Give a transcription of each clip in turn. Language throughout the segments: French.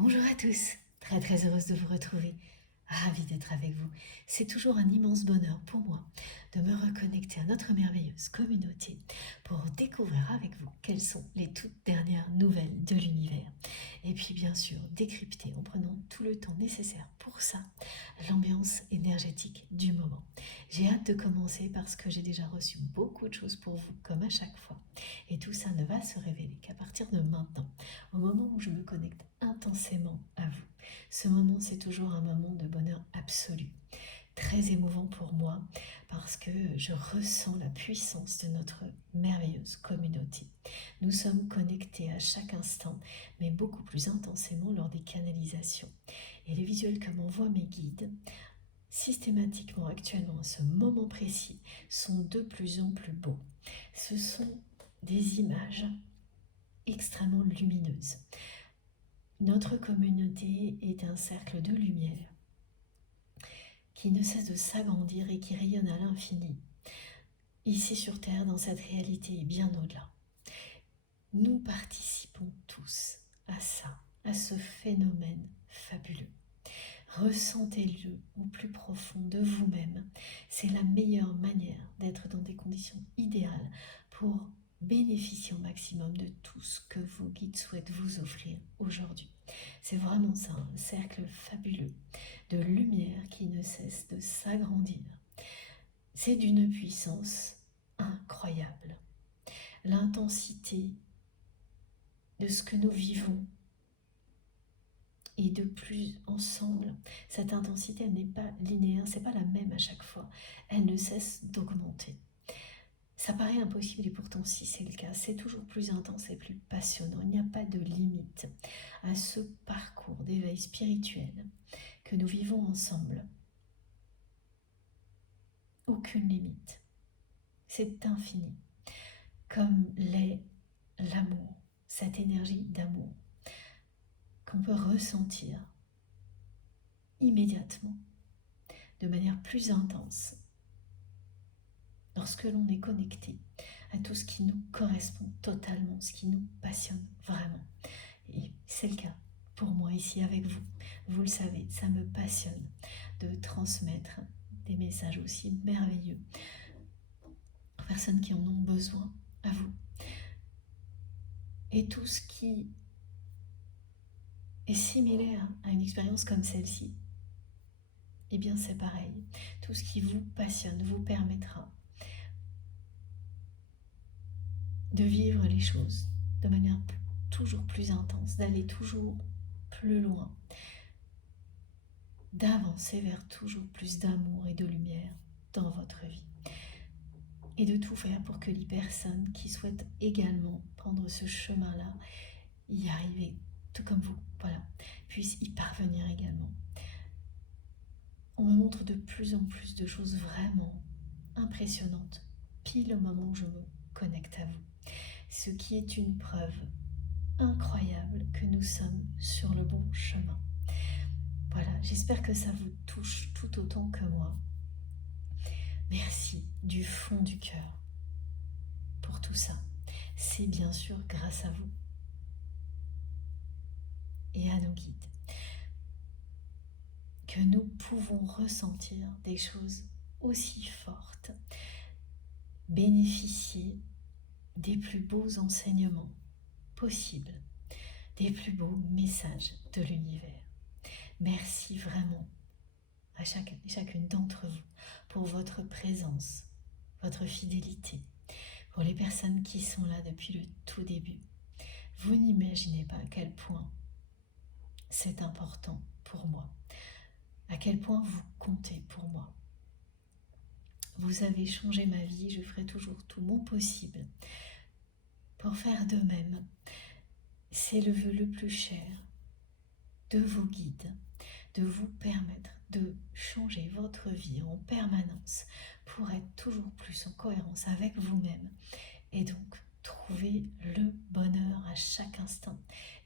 Bonjour à tous, très heureuse de vous retrouver, ravie d'être avec vous. C'est toujours un immense bonheur pour moi de me reconnecter à notre merveilleuse communauté pour découvrir avec vous quelles sont les toutes dernières nouvelles de l'univers. Et puis bien sûr décrypter en prenant tout le temps nécessaire pour ça, l'ambiance énergétique du moment. J'ai hâte de commencer parce que j'ai déjà reçu beaucoup de choses pour vous comme à chaque fois. Et tout ça ne va se révéler qu'à partir de maintenant, au moment où je me connecte intensément à vous. Ce moment, c'est toujours un moment de bonheur absolu, très émouvant pour moi parce que je ressens la puissance de notre merveilleuse communauté. Nous sommes connectés à chaque instant, mais beaucoup plus intensément lors des canalisations. Et les visuels que m'envoient mes guides, systématiquement actuellement à ce moment précis, sont de plus en plus beaux. Ce sont des images extrêmement lumineuses. Notre communauté est un cercle de lumière qui ne cesse de s'agrandir et qui rayonne à l'infini, ici sur Terre, dans cette réalité et bien au-delà. Nous participons tous à ça, à ce phénomène fabuleux. Ressentez-le au plus profond de vous-même. C'est la meilleure manière d'être dans des conditions idéales pour bénéficier au maximum de tout ce que vos guides souhaitent vous offrir aujourd'hui. C'est vraiment ça, un cercle fabuleux de lumière qui ne cesse de s'agrandir. C'est d'une puissance incroyable. L'intensité de ce que nous vivons et de plus ensemble, cette intensité elle n'est pas linéaire, c'est pas la même à chaque fois, elle ne cesse d'augmenter. Ça paraît impossible et pourtant si c'est le cas, c'est toujours plus intense et plus passionnant. Il n'y a pas de limite à ce parcours d'éveil spirituel que nous vivons ensemble. Aucune limite. C'est infini. Comme l'est l'amour, cette énergie d'amour qu'on peut ressentir immédiatement, de manière plus intense, lorsque l'on est connecté à tout ce qui nous correspond totalement, ce qui nous passionne vraiment. Et c'est le cas pour moi ici avec vous. Vous le savez, ça me passionne de transmettre des messages aussi merveilleux aux personnes qui en ont besoin, à vous. Et tout ce qui est similaire à une expérience comme celle-ci, eh bien c'est pareil. Tout ce qui vous passionne vous permettra de vivre les choses de manière toujours plus intense, d'aller toujours plus loin, d'avancer vers toujours plus d'amour et de lumière dans votre vie. Et de tout faire pour que les personnes qui souhaitent également prendre ce chemin-là, y arriver, tout comme vous, voilà, puissent y parvenir également. On me montre de plus en plus de choses vraiment impressionnantes, pile au moment où je me connecte à vous. Ce qui est une preuve incroyable que nous sommes sur le bon chemin. Voilà, j'espère que ça vous touche tout autant que moi. Merci du fond du cœur pour tout ça. C'est bien sûr grâce à vous et à nos guides que nous pouvons ressentir des choses aussi fortes, bénéficier des plus beaux enseignements possibles, des plus beaux messages de l'univers. Merci vraiment à chacun et chacune d'entre vous pour votre présence, votre fidélité, pour les personnes qui sont là depuis le tout début. Vous n'imaginez pas à quel point c'est important pour moi, à quel point vous comptez pour moi. Vous avez changé ma vie, je ferai toujours tout mon possible pour faire de même. C'est le vœu le plus cher de vos guides, de vous permettre de changer votre vie en permanence pour être toujours plus en cohérence avec vous-même et donc trouver le bonheur à chaque instant.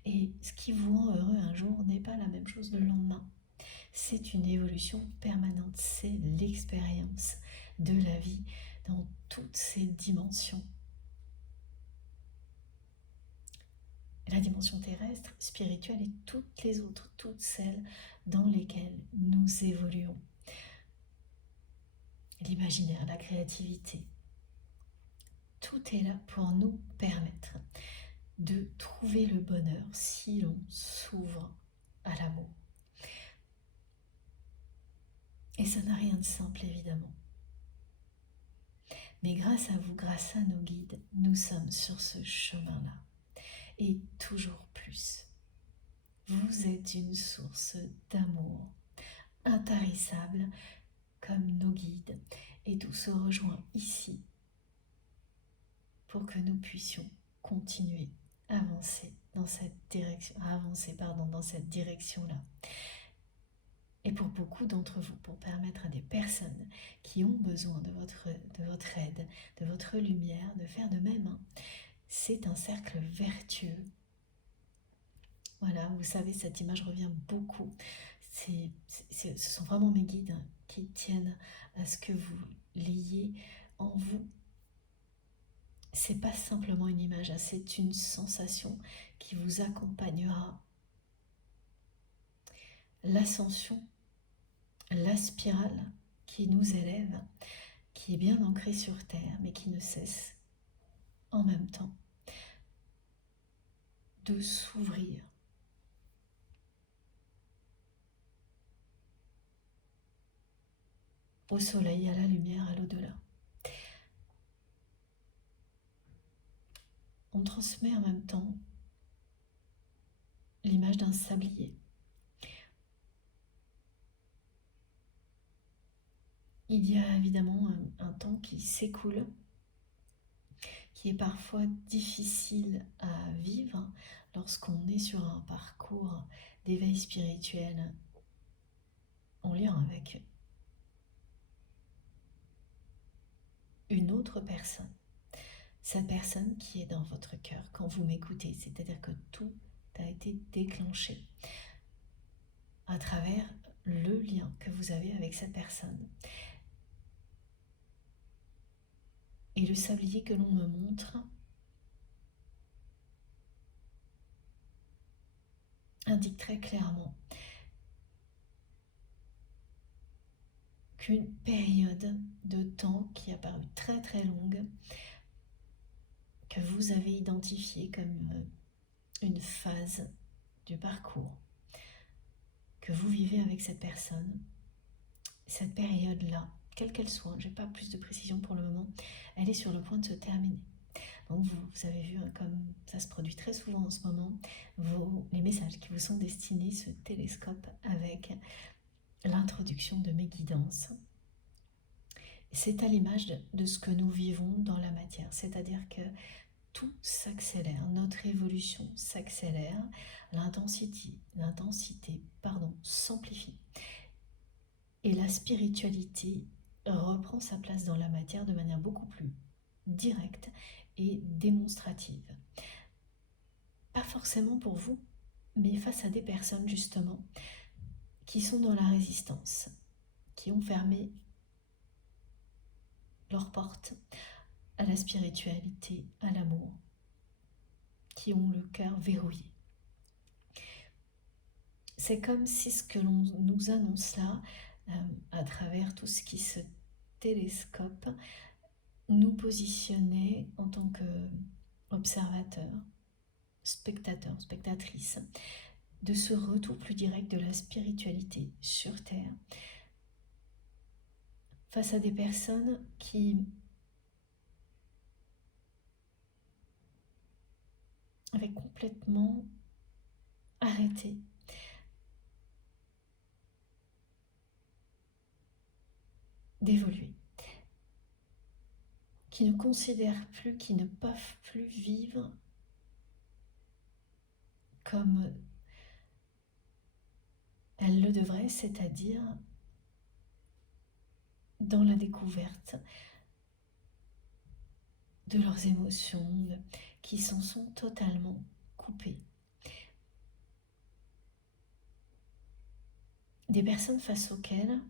Et ce qui vous rend heureux un jour n'est pas la même chose le lendemain. C'est une évolution permanente, c'est l'expérience de la vie dans toutes ses dimensions. la dimension terrestre, spirituelle et toutes les autres, toutes celles dans lesquelles nous évoluons. L'imaginaire, la créativité, tout est là pour nous permettre de trouver le bonheur si l'on s'ouvre à l'amour. Et ça n'a rien de simple, évidemment. Mais grâce à vous, grâce à nos guides, nous sommes sur ce chemin-là. Et toujours plus. Vous êtes une source d'amour intarissable comme nos guides. Et tout se rejoint ici pour que nous puissions continuer à avancer dans cette direction-là. Et pour beaucoup d'entre vous, pour permettre à des personnes qui ont besoin de votre aide, de votre lumière, de faire de même, c'est un cercle vertueux. Voilà, vous savez, cette image revient beaucoup. Ce sont vraiment mes guides qui tiennent à ce que vous l'ayez en vous. C'est pas simplement une image, c'est une sensation qui vous accompagnera. L'ascension, la spirale qui nous élève, qui est bien ancrée sur Terre, mais qui ne cesse en même temps de s'ouvrir. Au soleil, à la lumière, à l'au-delà. On transmet en même temps l'image d'un sablier. Il y a évidemment un temps qui s'écoule, qui est parfois difficile à vivre lorsqu'on est sur un parcours d'éveil spirituel en lien avec une autre personne. Cette personne qui est dans votre cœur quand vous m'écoutez, c'est-à-dire que tout a été déclenché à travers le lien que vous avez avec cette personne. Et le sablier que l'on me montre indique très clairement qu'une période de temps qui a paru très très longue, que vous avez identifiée comme une phase du parcours que vous vivez avec cette personne, cette période-là, quelle qu'elle soit, je n'ai pas plus de précision pour le moment, elle est sur le point de se terminer. Donc vous avez vu, comme ça se produit très souvent en ce moment, les messages qui vous sont destinés se télescopent avec l'introduction de mes guidances. C'est à l'image de ce que nous vivons dans la matière, c'est-à-dire que tout s'accélère, notre évolution s'accélère, l'intensité s'amplifie. Et la spiritualité reprend sa place dans la matière de manière beaucoup plus directe et démonstrative. Pas forcément pour vous, mais face à des personnes justement qui sont dans la résistance, qui ont fermé leurs portes à la spiritualité, à l'amour, qui ont le cœur verrouillé. C'est comme si ce que l'on nous annonce là, à travers tout ce qui se télescope, nous positionnait en tant qu'observateurs, spectateurs, spectatrices, de ce retour plus direct de la spiritualité sur Terre, face à des personnes qui avaient complètement arrêté d'évoluer, qui ne considèrent plus, qui ne peuvent plus vivre comme elles le devraient, c'est-à-dire dans la découverte de leurs émotions, qui s'en sont totalement coupées. Des personnes face auxquelles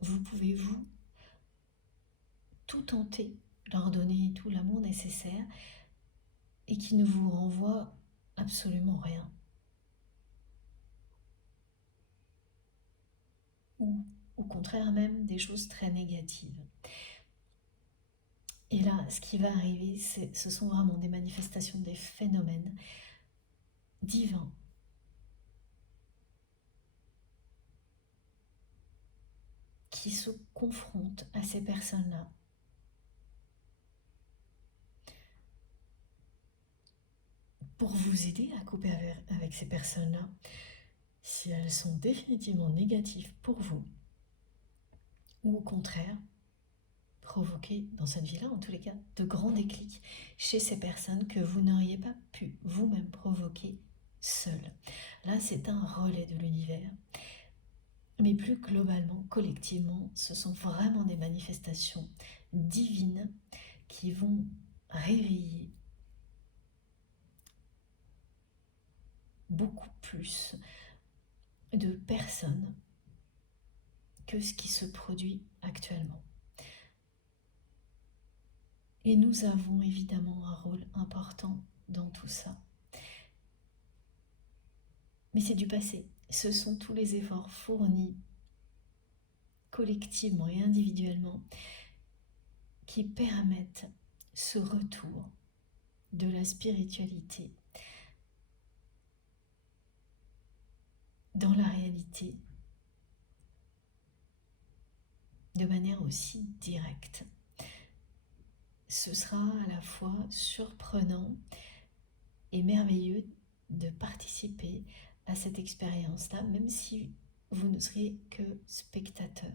vous pouvez tout tenter leur donner tout l'amour nécessaire et qui ne vous renvoient absolument rien. Ou au contraire même des choses très négatives. Et là, ce qui va arriver, ce sont vraiment des manifestations, des phénomènes divins qui se confrontent à ces personnes-là. Pour vous aider à couper avec ces personnes-là, si elles sont définitivement négatives pour vous, ou au contraire, provoquer dans cette vie-là, en tous les cas, de grands déclics chez ces personnes que vous n'auriez pas pu vous-même provoquer seul. Là, c'est un relais de l'univers. Mais plus globalement, collectivement, ce sont vraiment des manifestations divines qui vont réveiller beaucoup plus de personnes que ce qui se produit actuellement. Et nous avons évidemment un rôle important dans tout ça. Mais c'est du passé. Ce sont tous les efforts fournis collectivement et individuellement qui permettent ce retour de la spiritualité dans la réalité de manière aussi directe. Ce sera à la fois surprenant et merveilleux de participer à cette expérience-là, même si vous ne serez que spectateur.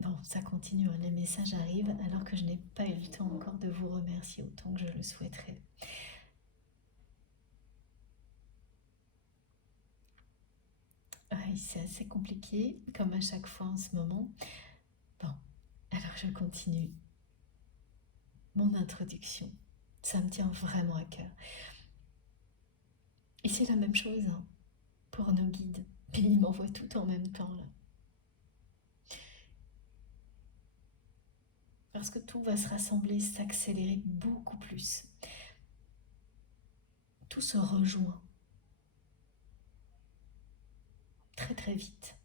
Bon, ça continue, hein, les messages arrivent alors que je n'ai pas eu le temps encore de vous remercier autant que je le souhaiterais. C'est assez compliqué, comme à chaque fois en ce moment. Bon, alors je continue mon introduction. Ça me tient vraiment à cœur. Et c'est la même chose hein, pour nos guides. Puis ils m'envoient tout en même temps là. Parce que tout va se rassembler, s'accélérer beaucoup plus. Tout se rejoint très très vite.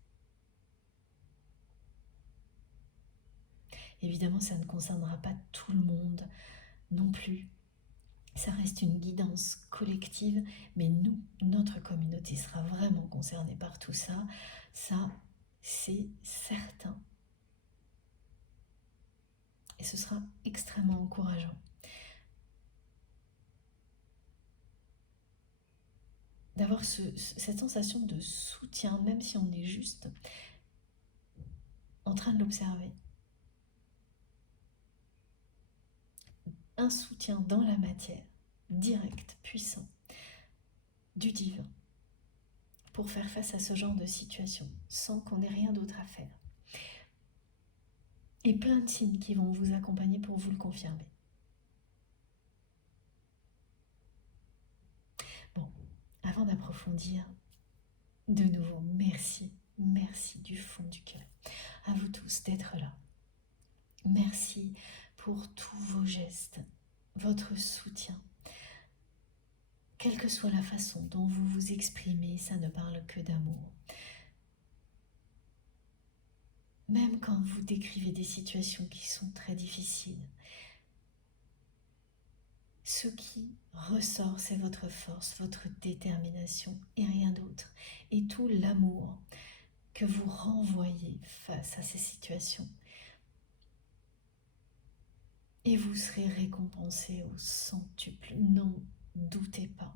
Évidemment, ça ne concernera pas tout le monde non plus. Ça reste une guidance collective, mais nous, notre communauté sera vraiment concernée par tout ça. Ça, c'est certain. Et ce sera extrêmement encourageant. D'avoir cette sensation de soutien, même si on est juste en train de l'observer. Un soutien dans la matière, direct, puissant, du divin, pour faire face à ce genre de situation, sans qu'on ait rien d'autre à faire. Et plein de signes qui vont vous accompagner pour vous le confirmer. Bon, avant d'approfondir, de nouveau, merci, merci du fond du cœur à vous tous d'être là. Merci pour tous vos gestes, votre soutien. Quelle que soit la façon dont vous vous exprimez, ça ne parle que d'amour. Même quand vous décrivez des situations qui sont très difficiles, ce qui ressort, c'est votre force, votre détermination et rien d'autre. Et tout l'amour que vous renvoyez face à ces situations. Et vous serez récompensé au centuple, n'en doutez pas.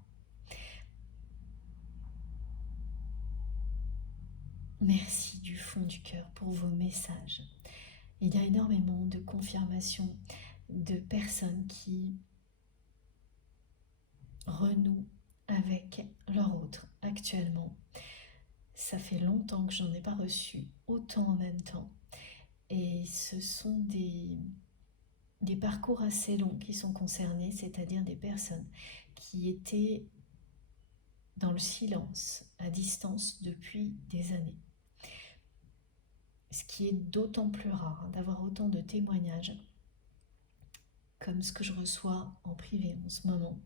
Merci du fond du cœur pour vos messages. Il y a énormément de confirmations de personnes qui renouent avec leur autre actuellement. Ça fait longtemps que j'en ai pas reçu autant en même temps. Et ce sont des parcours assez longs qui sont concernés, c'est-à-dire des personnes qui étaient dans le silence, à distance depuis des années. ce qui est d'autant plus rare, hein, d'avoir autant de témoignages comme ce que je reçois en privé en ce moment.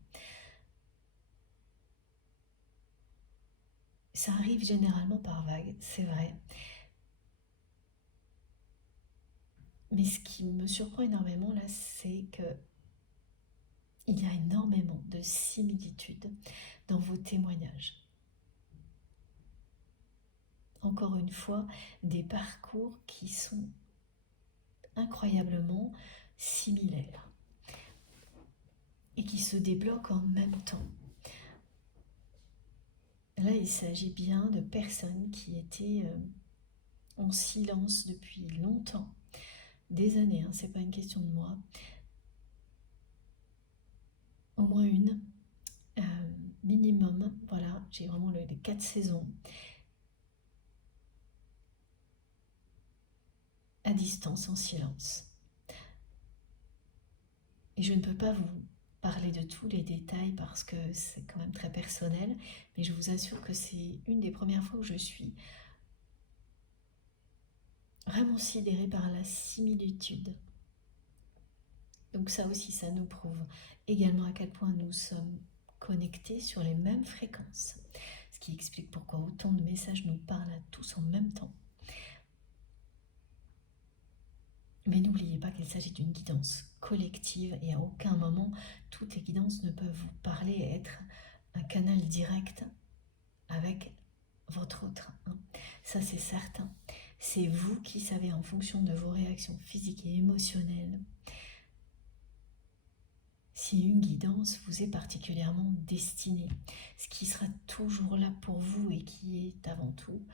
Ça arrive généralement par vagues, c'est vrai. Mais ce qui me surprend énormément là, c'est que il y a énormément de similitudes dans vos témoignages. Encore une fois, des parcours qui sont incroyablement similaires et qui se débloquent en même temps. Là, il s'agit bien de personnes qui étaient en silence depuis longtemps, des années, hein, c'est pas une question de moi, au moins une, minimum, voilà, j'ai vraiment les 4 saisons, à distance, en silence. Et je ne peux pas vous parler de tous les détails parce que c'est quand même très personnel, mais je vous assure que c'est une des premières fois où je suis vraiment sidérée par la similitude. Donc ça aussi, ça nous prouve également à quel point nous sommes connectés sur les mêmes fréquences, ce qui explique pourquoi autant de messages nous parlent à tous en même temps. Mais n'oubliez pas qu'il s'agit d'une guidance collective et à aucun moment, toutes les guidances ne peuvent vous parler et être un canal direct avec votre autre. Ça, c'est certain. C'est vous qui savez, en fonction de vos réactions physiques et émotionnelles, si une guidance vous est particulièrement destinée, ce qui sera toujours là pour vous et qui est avant tout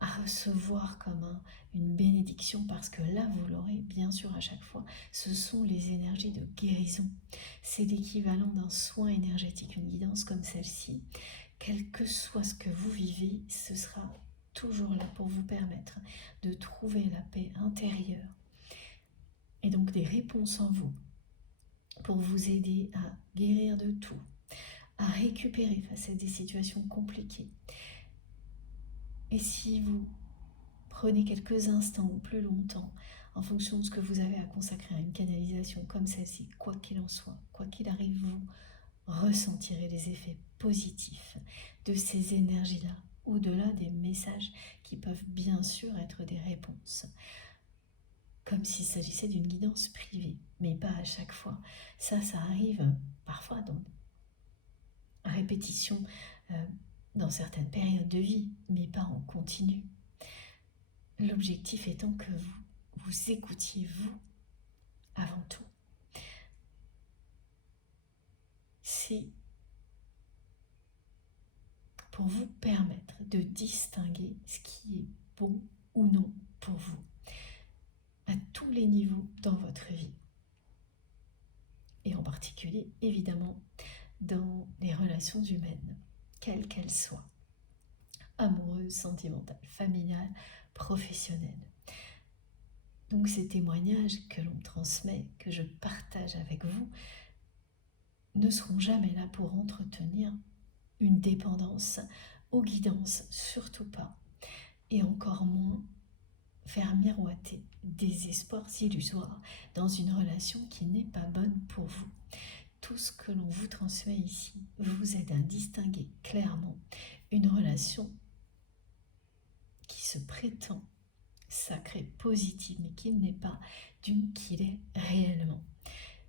à recevoir comme une bénédiction, parce que là, vous l'aurez bien sûr à chaque fois, ce sont les énergies de guérison. C'est l'équivalent d'un soin énergétique, une guidance comme celle-ci. Quel que soit ce que vous vivez, ce sera toujours là pour vous permettre de trouver la paix intérieure et donc des réponses en vous pour vous aider à guérir de tout, à récupérer face à des situations compliquées. Et si vous prenez quelques instants ou plus longtemps, en fonction de ce que vous avez à consacrer à une canalisation comme celle-ci, quoi qu'il en soit, quoi qu'il arrive, vous ressentirez les effets positifs de ces énergies-là, au-delà des messages qui peuvent bien sûr être des réponses, comme s'il s'agissait d'une guidance privée, mais pas à chaque fois. Ça arrive parfois dans répétition dans certaines périodes de vie, mais pas en continu. L'objectif étant que vous écoutiez vous avant tout. C'est pour vous permettre de distinguer ce qui est bon ou non pour vous, à tous les niveaux dans votre vie. Et en particulier, évidemment, dans les relations humaines, quelles qu'elles soient, amoureuses, sentimentales, familiales, professionnelles. Donc ces témoignages que l'on transmet, que je partage avec vous, ne seront jamais là pour entretenir une dépendance aux guidances, surtout pas, et encore moins faire miroiter des espoirs illusoires dans une relation qui n'est pas bonne pour vous. Tout ce que l'on vous transmet ici vous aide à distinguer clairement une relation qui se prétend sacrée, positive, mais qui n'est pas, d'une qui l'est réellement.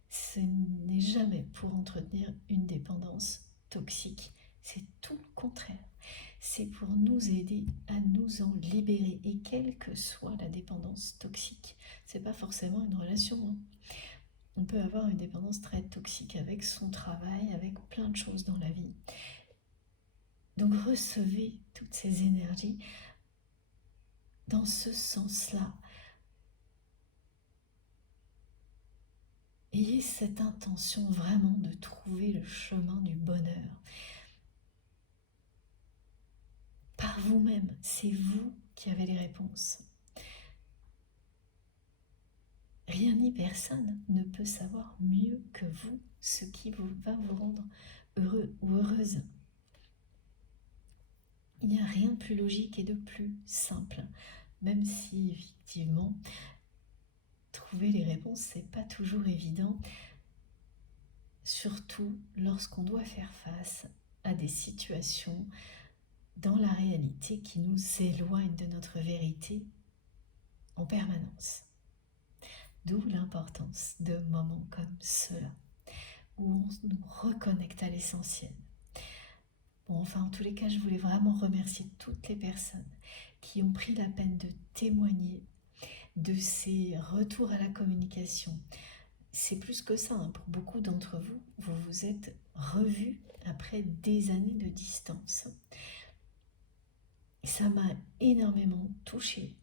Ce n'est jamais pour entretenir une dépendance toxique, c'est tout le contraire. C'est pour nous aider à nous en libérer, et quelle que soit la dépendance toxique. C'est pas forcément une relation, hein. On peut avoir une dépendance très toxique avec son travail, avec plein de choses dans la vie. Donc recevez toutes ces énergies dans ce sens-là. Ayez cette intention vraiment de trouver le chemin du bonheur. Par vous-même, c'est vous qui avez les réponses. Rien ni personne ne peut savoir mieux que vous ce qui va vous rendre heureux ou heureuse. Il n'y a rien de plus logique et de plus simple, même si effectivement, trouver les réponses, c'est pas toujours évident, surtout lorsqu'on doit faire face à des situations dans la réalité qui nous éloignent de notre vérité en permanence. D'où l'importance de moments comme ceux-là, où on nous reconnecte à l'essentiel. Bon, enfin, en tous les cas, je voulais vraiment remercier toutes les personnes qui ont pris la peine de témoigner de ces retours à la communication. C'est plus que ça, hein. Pour beaucoup d'entre vous, vous vous êtes revus après des années de distance. Ça m'a énormément touchée.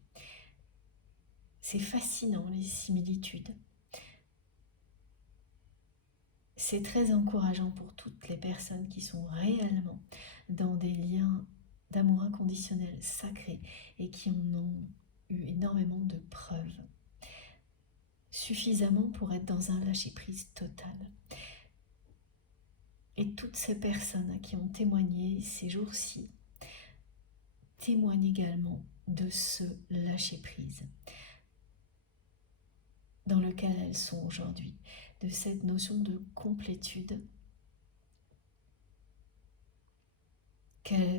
C'est fascinant, les similitudes. C'est très encourageant pour toutes les personnes qui sont réellement dans des liens d'amour inconditionnel sacrés et qui en ont eu énormément de preuves. Suffisamment pour être dans un lâcher-prise total. Et toutes ces personnes qui ont témoigné ces jours-ci témoignent également de ce lâcher-prise dans lequel elles sont aujourd'hui, de cette notion de complétude,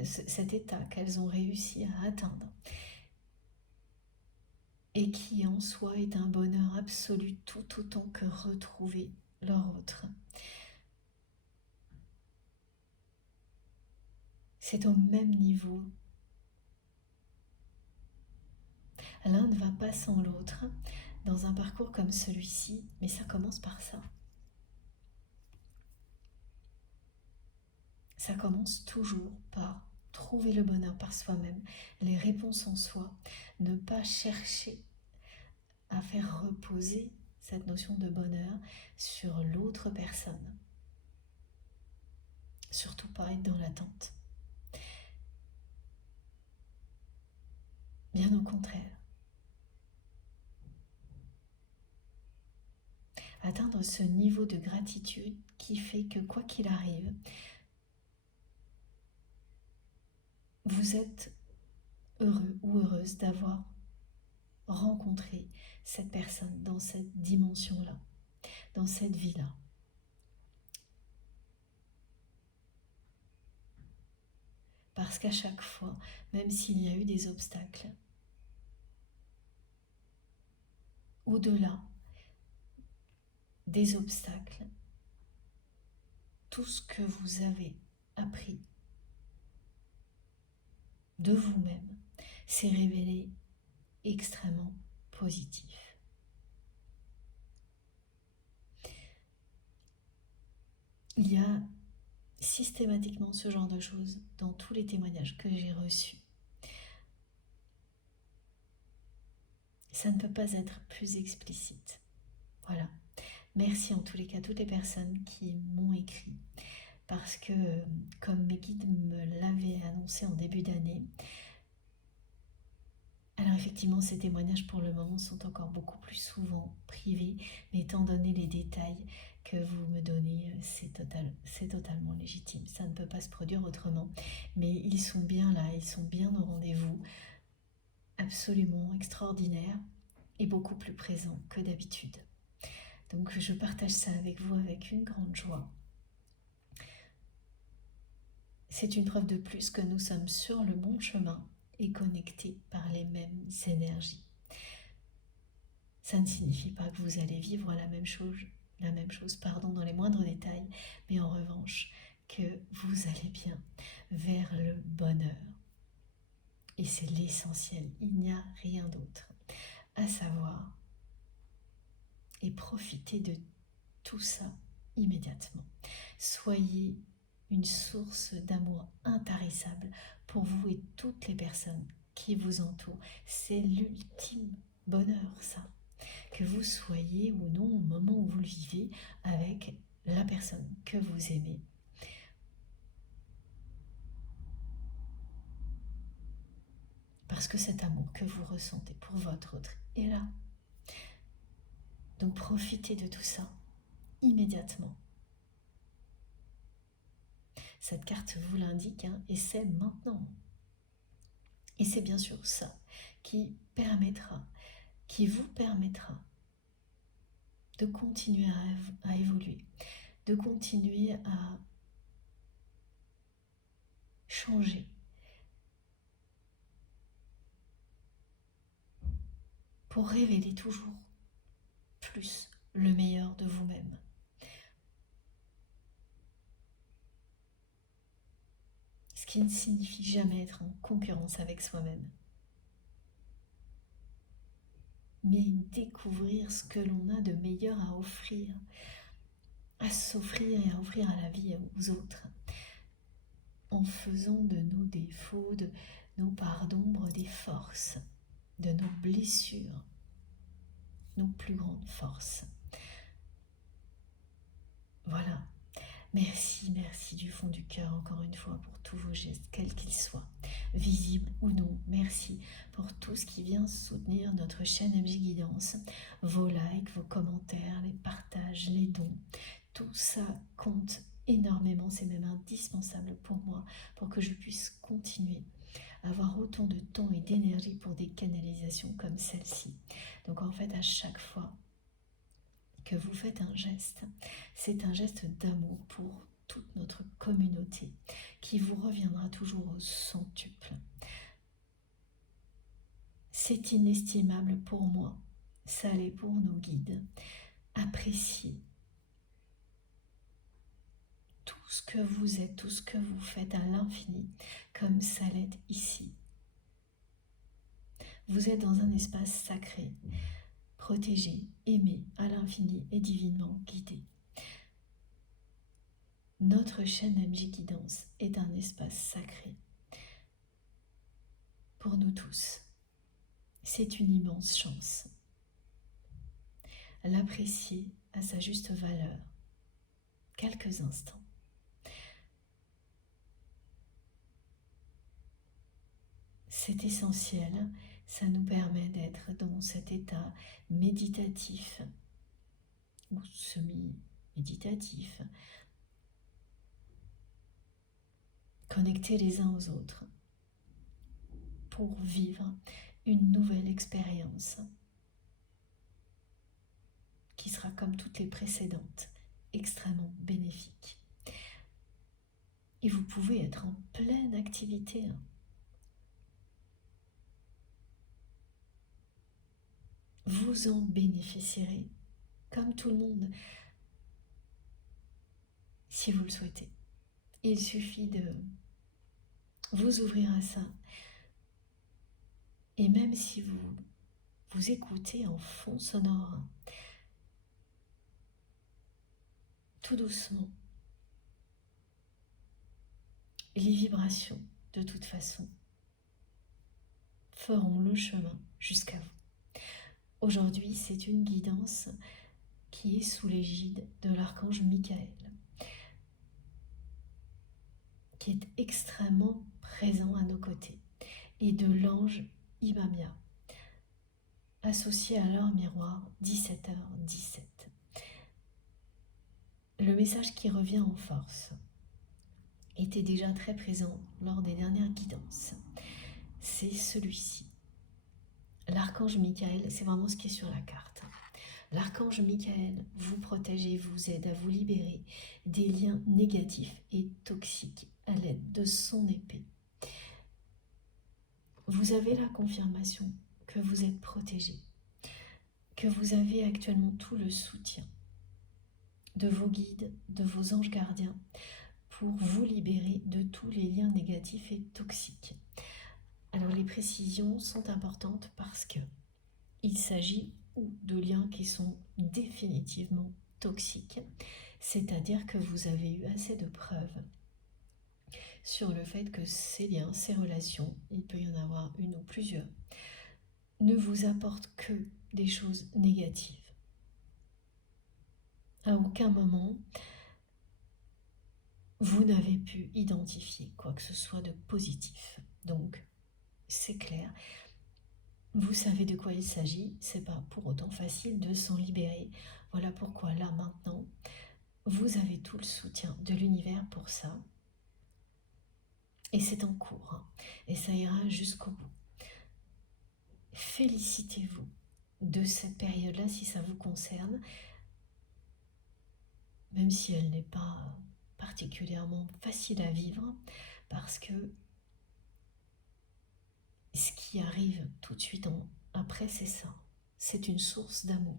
cet état qu'elles ont réussi à atteindre et qui en soi est un bonheur absolu tout autant que retrouver leur autre. C'est au même niveau. L'un ne va pas sans l'autre dans un parcours comme celui-ci, mais ça commence par ça. Ça commence toujours par trouver le bonheur par soi-même, les réponses en soi, ne pas chercher à faire reposer cette notion de bonheur sur l'autre personne. Surtout pas être dans l'attente. Bien au contraire. Atteindre ce niveau de gratitude qui fait que quoi qu'il arrive, vous êtes heureux ou heureuse d'avoir rencontré cette personne dans cette dimension-là, dans cette vie-là. Parce qu'à chaque fois, même s'il y a eu des obstacles, au-delà des obstacles, tout ce que vous avez appris de vous-même s'est révélé extrêmement positif. Il y a systématiquement ce genre de choses dans tous les témoignages que j'ai reçus. Ça ne peut pas être plus explicite. Voilà. Merci en tous les cas à toutes les personnes qui m'ont écrit. Parce que, comme mes guides me l'avaient annoncé en début d'année, alors effectivement, ces témoignages pour le moment sont encore beaucoup plus souvent privés, mais étant donné les détails que vous me donnez, c'est totalement légitime. Ça ne peut pas se produire autrement, mais ils sont bien là, ils sont bien au rendez-vous, absolument extraordinaires et beaucoup plus présents que d'habitude. Donc je partage ça avec vous avec une grande joie. C'est une preuve de plus que nous sommes sur le bon chemin et connectés par les mêmes énergies. Ça ne signifie pas que vous allez vivre la même chose dans les moindres détails, mais en revanche que vous allez bien vers le bonheur. Et c'est l'essentiel, il n'y a rien d'autre à savoir. Et profitez de tout ça immédiatement. Soyez une source d'amour intarissable pour vous et toutes les personnes qui vous entourent. C'est l'ultime bonheur, ça. Que vous soyez ou non au moment où vous le vivez avec la personne que vous aimez. Parce que cet amour que vous ressentez pour votre autre est là. Donc profitez de tout ça immédiatement. Cette carte vous l'indique, et c'est maintenant. Et c'est bien sûr ça qui vous permettra de continuer à évoluer, de continuer à changer pour révéler toujours plus le meilleur de vous-même. Ce qui ne signifie jamais être en concurrence avec soi-même, mais découvrir ce que l'on a de meilleur à offrir, à s'offrir et à offrir à la vie et aux autres, en faisant de nos défauts, de nos parts d'ombre des forces, de nos blessures, nos plus grandes forces. Voilà. Merci, merci du fond du cœur encore une fois pour tous vos gestes, quels qu'ils soient, visibles ou non. Merci pour tout ce qui vient soutenir notre chaîne MJ Guidance, vos likes, vos commentaires, les partages, les dons. Tout ça compte énormément, c'est même indispensable pour moi, pour que je puisse continuer à avoir autant de temps et d'énergie pour des canalisations comme celle-ci. Donc en fait, à chaque fois que vous faites un geste, c'est un geste d'amour pour toute notre communauté qui vous reviendra toujours au centuple. C'est inestimable pour moi, ça l'est pour nos guides. Appréciez tout ce que vous êtes, tout ce que vous faites à l'infini, comme ça l'est ici. Vous êtes dans un espace sacré, protégé, aimé à l'infini et divinement guidé. Notre chaîne MJ Guidance est un espace sacré pour nous tous. C'est une immense chance. L'apprécier à sa juste valeur. Quelques instants. C'est essentiel, ça nous permet d'être dans cet état méditatif ou semi-méditatif, connectés les uns aux autres pour vivre une nouvelle expérience qui sera comme toutes les précédentes, extrêmement bénéfique. Et vous pouvez être en pleine activité. Vous en bénéficierez, comme tout le monde, si vous le souhaitez. Il suffit de vous ouvrir à ça. Et même si vous écoutez en fond sonore, tout doucement, les vibrations, de toute façon, feront le chemin jusqu'à vous. Aujourd'hui, c'est une guidance qui est sous l'égide de l'archange Michael, qui est extrêmement présent à nos côtés, et de l'ange Imamia, associé à l'heure miroir 17h17. Le message qui revient en force était déjà très présent lors des dernières guidances. C'est celui-ci. L'archange Michael, c'est vraiment ce qui est sur la carte. L'archange Michael vous protège et vous aide à vous libérer des liens négatifs et toxiques à l'aide de son épée. Vous avez la confirmation que vous êtes protégé, que vous avez actuellement tout le soutien de vos guides, de vos anges gardiens, pour vous libérer de tous les liens négatifs et toxiques. Alors les précisions sont importantes parce que il s'agit de liens qui sont définitivement toxiques, c'est-à-dire que vous avez eu assez de preuves sur le fait que ces liens, ces relations, il peut y en avoir une ou plusieurs, ne vous apportent que des choses négatives. À aucun moment, vous n'avez pu identifier quoi que ce soit de positif. Donc, c'est clair, vous savez de quoi il s'agit, c'est pas pour autant facile de s'en libérer. Voilà pourquoi là, maintenant, vous avez tout le soutien de l'univers pour ça. Et c'est en cours, hein, et ça ira jusqu'au bout. Félicitez-vous de cette période-là si ça vous concerne, même si elle n'est pas particulièrement facile à vivre, parce que ce qui arrive tout de suite après, c'est ça. C'est une source d'amour.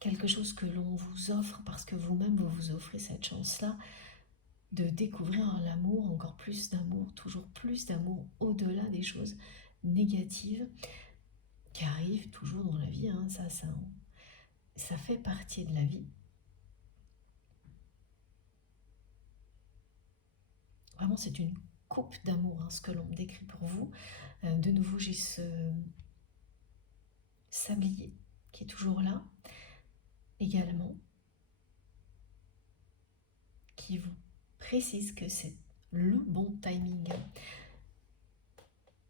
Quelque chose que l'on vous offre parce que vous-même vous vous offrez cette chance-là de découvrir l'amour, encore plus d'amour, toujours plus d'amour au-delà des choses négatives qui arrivent toujours dans la vie, hein. Ça fait partie de la vie. Vraiment, c'est une coupe d'amour, hein, ce que l'on me décrit pour vous. De nouveau, j'ai ce sablier qui est toujours là, également, qui vous précise que c'est le bon timing.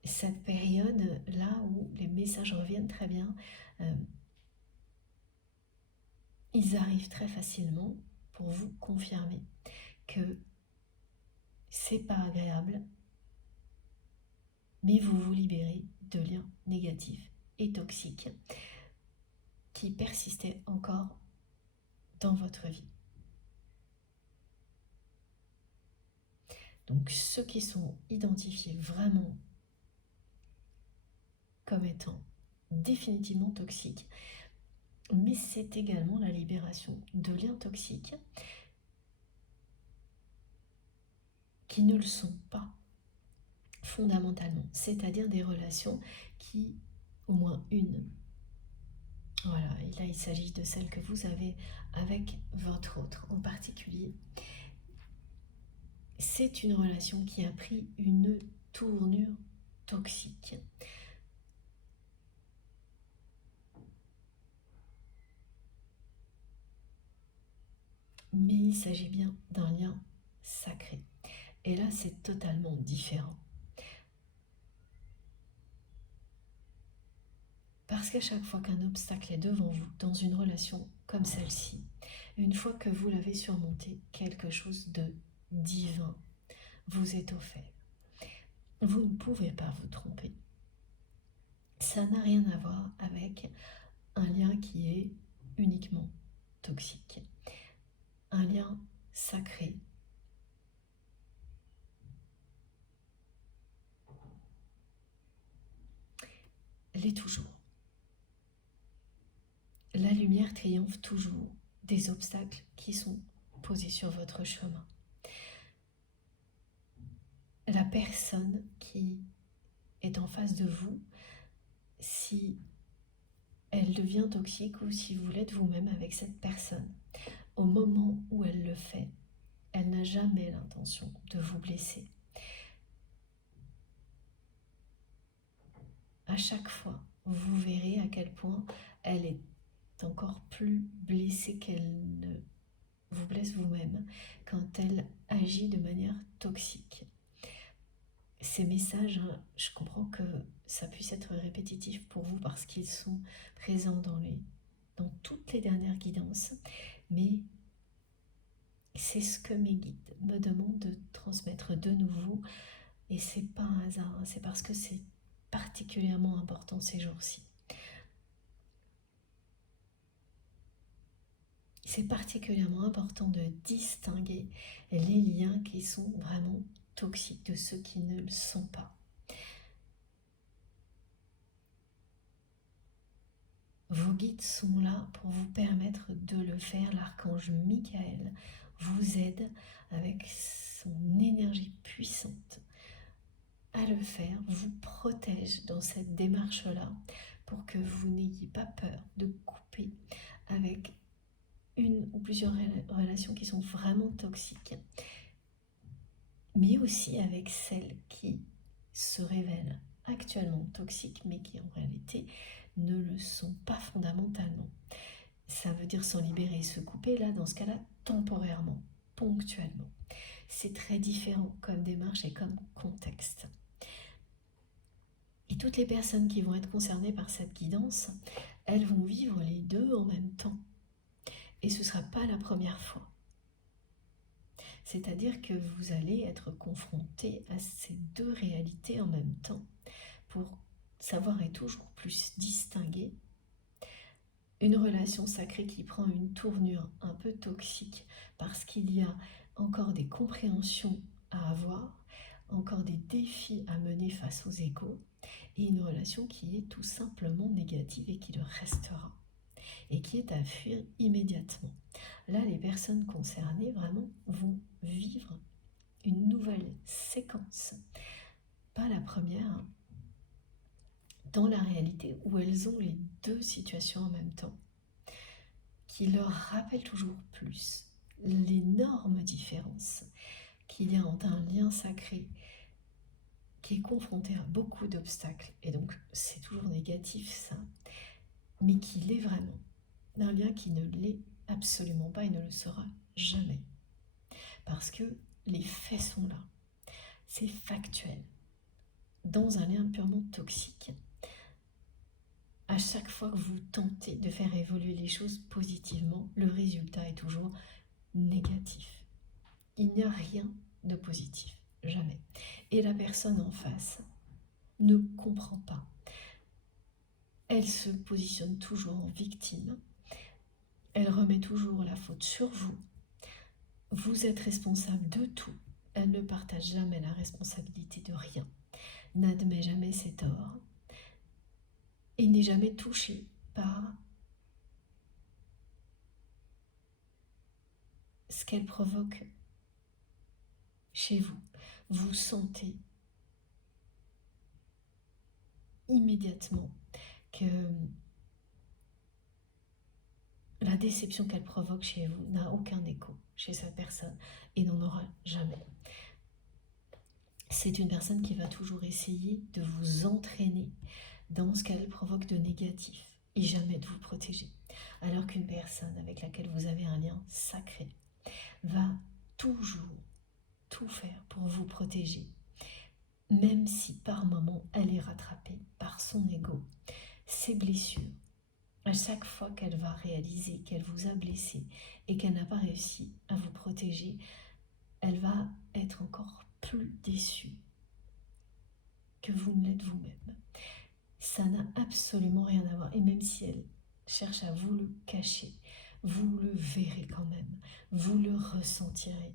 Cette période là où les messages reviennent très bien, ils arrivent très facilement pour vous confirmer que c'est pas agréable, mais vous vous libérez de liens négatifs et toxiques qui persistaient encore dans votre vie. Donc ceux qui sont identifiés vraiment comme étant définitivement toxiques, mais c'est également la libération de liens toxiques qui ne le sont pas fondamentalement, c'est-à-dire des relations qui, au moins une, voilà, et là il s'agit de celle que vous avez avec votre autre en particulier, c'est une relation qui a pris une tournure toxique. Mais il s'agit bien d'un lien sacré. Et là, c'est totalement différent. Parce qu'à chaque fois qu'un obstacle est devant vous, dans une relation comme celle-ci, une fois que vous l'avez surmonté, quelque chose de divin vous est offert. Vous ne pouvez pas vous tromper. Ça n'a rien à voir avec un lien qui est uniquement toxique. Un lien sacré. L'est toujours. La lumière triomphe toujours des obstacles qui sont posés sur votre chemin. La personne qui est en face de vous, si elle devient toxique ou si vous l'êtes vous-même avec cette personne, au moment où elle le fait, elle n'a jamais l'intention de vous blesser. À chaque fois, vous verrez à quel point elle est encore plus blessée qu'elle ne vous blesse vous-même quand elle agit de manière toxique. Ces messages, je comprends que ça puisse être répétitif pour vous parce qu'ils sont présents dans toutes les dernières guidances, mais c'est ce que mes guides me demandent de transmettre de nouveau, et c'est pas un hasard, c'est parce que c'est particulièrement important ces jours-ci. C'est particulièrement important de distinguer les liens qui sont vraiment toxiques de ceux qui ne le sont pas. Vos guides sont là pour vous permettre de le faire. L'archange Michael vous aide avec son énergie puissante à le faire, vous protège dans cette démarche-là pour que vous n'ayez pas peur de couper avec une ou plusieurs relations qui sont vraiment toxiques, mais aussi avec celles qui se révèlent actuellement toxiques, mais qui en réalité ne le sont pas fondamentalement. Ça veut dire s'en libérer, se couper, là, dans ce cas-là, temporairement, ponctuellement. C'est très différent comme démarche et comme contexte. Et toutes les personnes qui vont être concernées par cette guidance, elles vont vivre les deux en même temps. Et ce ne sera pas la première fois. C'est-à-dire que vous allez être confronté à ces deux réalités en même temps pour savoir et toujours plus distinguer une relation sacrée qui prend une tournure un peu toxique parce qu'il y a encore des compréhensions à avoir, encore des défis à mener face aux égaux, et une relation qui est tout simplement négative et qui le restera, et qui est à fuir immédiatement. Là, les personnes concernées vraiment vont vivre une nouvelle séquence, pas la première, dans la réalité où elles ont les deux situations en même temps, qui leur rappellent toujours plus l'énorme différence qu'il y a entre un lien sacré qui est confronté à beaucoup d'obstacles, et donc c'est toujours négatif ça, mais qui l'est vraiment, d'un lien qui ne l'est absolument pas et ne le sera jamais. Parce que les faits sont là, c'est factuel. Dans un lien purement toxique, à chaque fois que vous tentez de faire évoluer les choses positivement, le résultat est toujours négatif. Il n'y a rien de positif, jamais. Et la personne en face ne comprend pas. Elle se positionne toujours en victime. Elle remet toujours la faute sur vous. Vous êtes responsable de tout. Elle ne partage jamais la responsabilité de rien, n'admet jamais ses torts et n'est jamais touchée par ce qu'elle provoque chez vous. Vous sentez immédiatement que la déception qu'elle provoque chez vous n'a aucun écho chez cette personne et n'en aura jamais. C'est une personne qui va toujours essayer de vous entraîner dans ce qu'elle provoque de négatif et jamais de vous protéger. Alors qu'une personne avec laquelle vous avez un lien sacré va toujours tout faire pour vous protéger, même si par moments elle est rattrapée par son ego, ses blessures. À chaque fois qu'elle va réaliser qu'elle vous a blessé et qu'elle n'a pas réussi à vous protéger, elle va être encore plus déçue que vous ne l'êtes vous-même. Ça n'a absolument rien à voir. Et même si elle cherche à vous le cacher, vous le verrez quand même. Vous le ressentirez.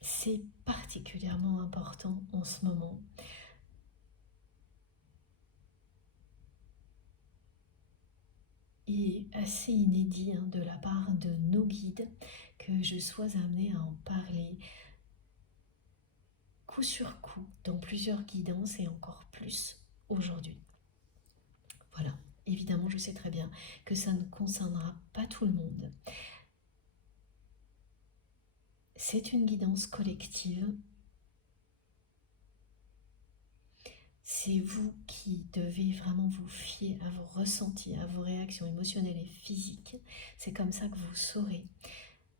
C'est particulièrement important en ce moment. Et assez inédit de la part de nos guides que je sois amenée à en parler coup sur coup dans plusieurs guidances et encore plus aujourd'hui. Voilà, évidemment je sais très bien que ça ne concernera pas tout le monde. C'est une guidance collective. C'est vous qui devez vraiment vous fier à vos ressentis, à vos réactions émotionnelles et physiques. C'est comme ça que vous saurez.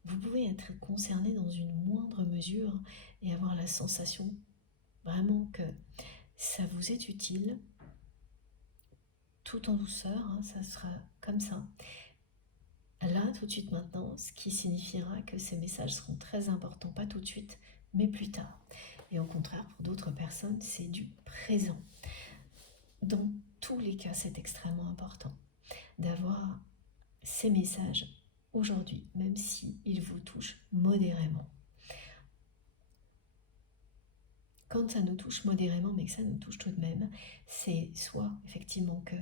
Vous pouvez être concerné dans une moindre mesure et avoir la sensation vraiment que ça vous est utile, tout en douceur, ça sera comme ça. Là, tout de suite maintenant, ce qui signifiera que ces messages seront très importants, pas tout de suite, mais plus tard. Et au contraire, pour d'autres personnes, c'est du présent. Dans tous les cas, c'est extrêmement important d'avoir ces messages aujourd'hui, même s'ils vous touchent modérément. Quand ça nous touche modérément, mais que ça nous touche tout de même, c'est soit effectivement que